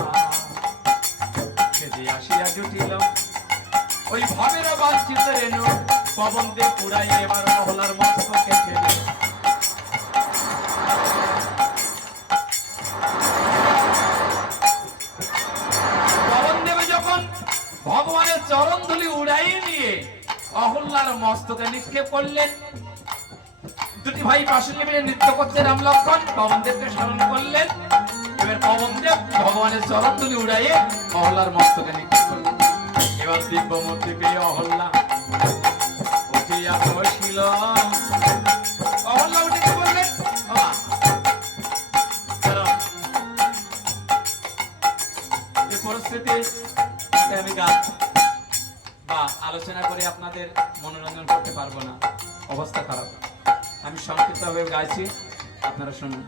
সেজে আসিয়া জুটিল, ওই ভবের বাঞ্ছিত রেণু পবন দেব পুরাই এবার মহলার মস্তকে ফেলে। পবন দেবে যখন ভগবানের চরণ ধুলি উড়াই নিয়ে অহল্যার মস্তকে নিক্ষেপ করলেন। দুটি ভাই পাশাণী মিলে নৃত্য করছে, রাম লক্ষণ পবন দেবকে স্মরণ করলেন। এবার পবন দেব ভগবানের চরণ ধুলি উড়াইয়ে অহল্যার মস্তকে নিক্ষেপ করলেন। এবার দিব্য মূর্তি পেয়ে অহল্যা উঠিয়া বসিল। অহল্যা উঠে কি বললেন? এই পরিস্থিতি আমি গান বা আলোচনা করে আপনাদের মনোরঞ্জন করতে পারবো না, অবস্থা খারাপ। আমি সংক্ষিপ্তভাবে গাইছি, আপনারা শুনুন,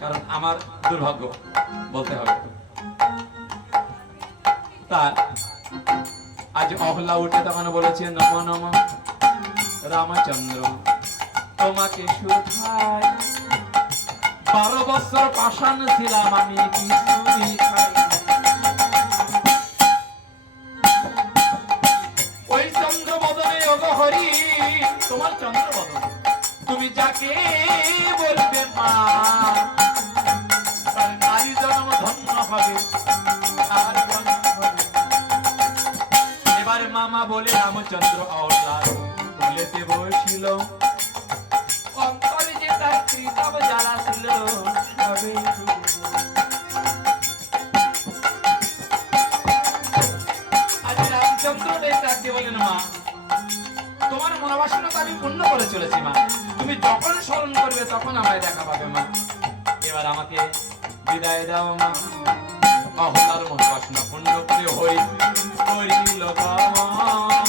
কারণ আমার দুর্ভাগ্য বলতে হবে। তা আজ অহল্যা উঠে তখন বলেছে, নম নম রামচন্দ্র তোমাকে শুধাই, 12 বছর পাষাণ ছিলাম আমি কিছুই খাই। ওই চন্দ্র বদনে ওগো হরি, তোমার চন্দ্র বদন, তুমি যাকে বলবে মা, তার নারী জন্ম ধন্য হবে আর জন্ম হবে। এবারে মামা বলে রামচন্দ্র অহল্যার বলেতে বসিল, অন্তরে যে তার কৃতব যারা ছিল সবে। আজ রামচন্দ্র তাকে বলেন, মা তোমার মনোবাসনা তো আমি পূর্ণ করে চলেছি মা, তুমি যখন স্মরণ করবে তখন আমায় দেখা পাবে মা, এবার আমাকে বিদায় দাও মা। অহল্যার মনোবাসনা পূর্ণ করে হই করিল গমন,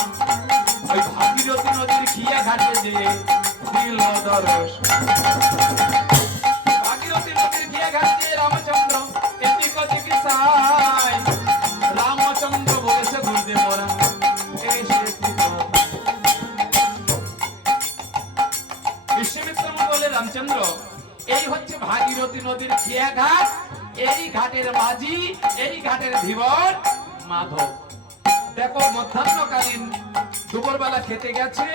ওই ভাগীরথী নদীর খিয়া ঘাটে যে দিল দর্শন। ভাগীরথী নদীর খিয়া ঘাটে রামচন্দ্র ঘাট, এই ঘাটের মাঝি, এই ঘাটের ধীবর মাধব। দেখো মধ্যাহ্নকালীন দুপুরবেলা খেতে গেছে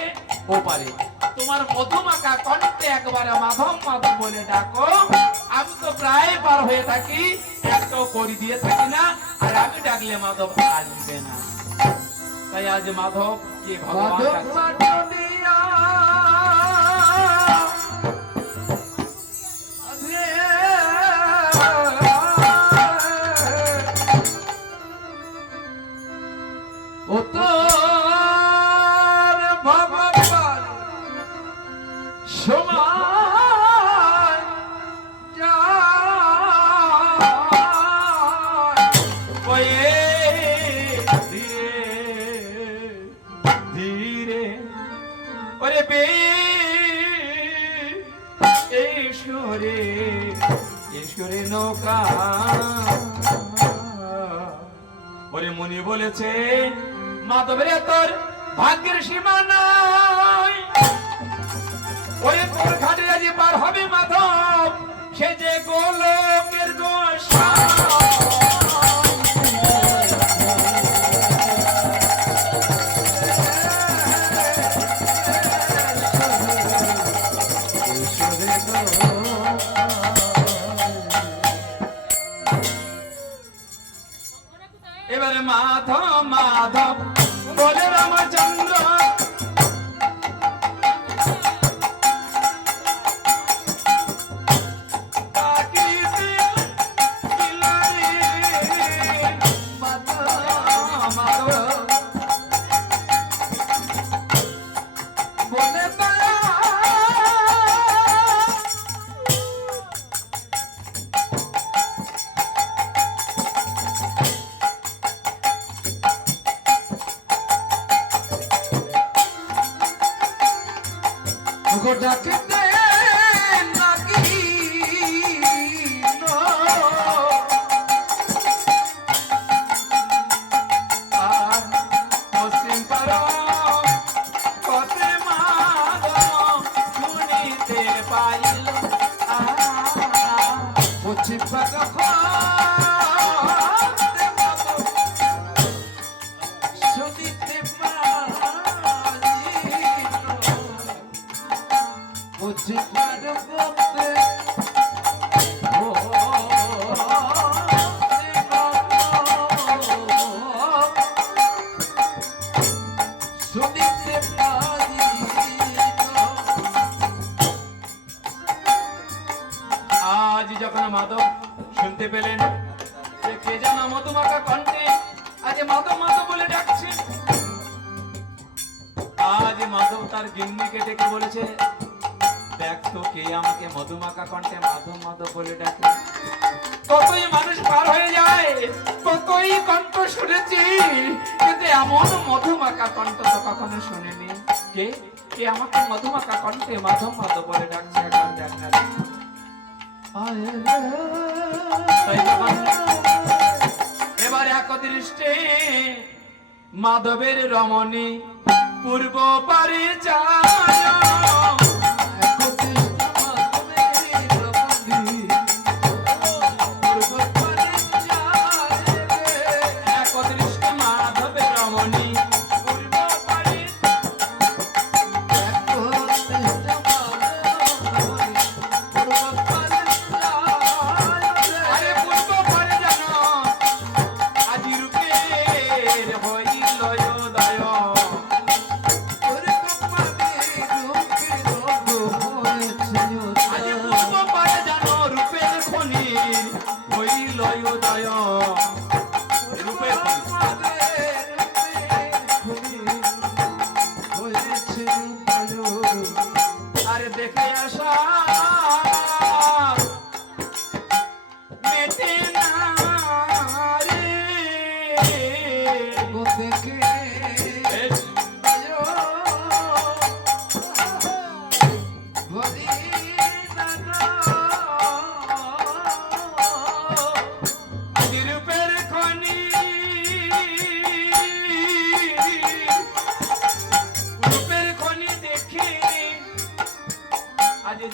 ওপারে, তোমার মধুমাখা কণ্ঠে একবারে মাধব মাধব বলে ডাকো। আমি তো প্রায় পার হয়ে থাকি, একটাও করি দিয়ে থাকি না, আর আমি ডাকলে মাধব আসবে না। তাই আজ মাধব কে ভগবান মাধব ডাকছে। মাধবিয়া ও তোর ভগবান সময় যায় ওয়ে ধীরে ধীরে ওরে বে ঈশ্বরে ঈশ্বরে নৌকা। ওরে মুনি বলেছে মাধবের তোর ভাগ্যের সীমা নাই, ওরে তোর ঘাটে আজ পার হবে মাধব, সে যে গোলকের গোসাই। এবারে মাধব মাধব বলে রামচন্দ্র, ডাকতে নাকি আর পশ্চিম পার পথে মাধব শুনিতে পাইল। পশ্চিম পাক শুনিতে পশ্চিম পাক শুনিতে আজ যখন মাধব শুনতে পেলেন যে কে যেন মধুমাখা কণ্ঠে আজ মাধব মাধব বলে ডাকছে, আজ মাধব তার গিন্নিকে ডেকে বলেছে দেখ তো কে আমাকে মধুমাখা কণ্ঠে মাধব মাধব বলে ডাকে। কতই মানুষ পার হয়ে যায়, কতই কণ্ঠ শুনেছি, কিন্তু এমন মধুমাখা কণ্ঠ তো কখনো শুনিনি। কে কে আমাকে মধুমাখা কণ্ঠে মাধব মাধব বলে ডাকছে, একবার দেখ না। তাই যখন এবার এক দৃষ্টে মাধবের রমণী পূর্ব পারে যায়,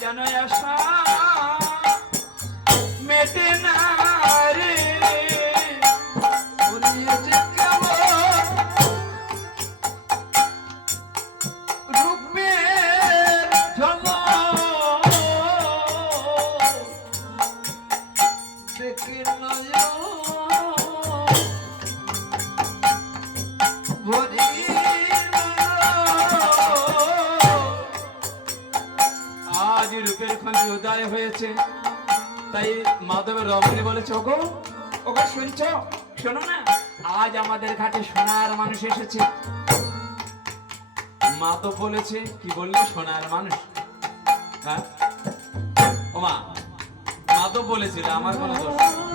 যেন আশা মেটে দেখে নয়ন ভরির আজ রূপের খন্ডে উদয় হয়েছে, তাই মাধবের রমণী বলেছে, ওগো ওগো শুনছো, শোনো না, আজ আমাদের ঘাটে সোনার মানুষ এসেছে। মাধব বলেছে, কি বললি সোনার মানুষ? হ্যাঁ ও মা, মাধব বলেছিল, আমার কোনো দোষ নেই।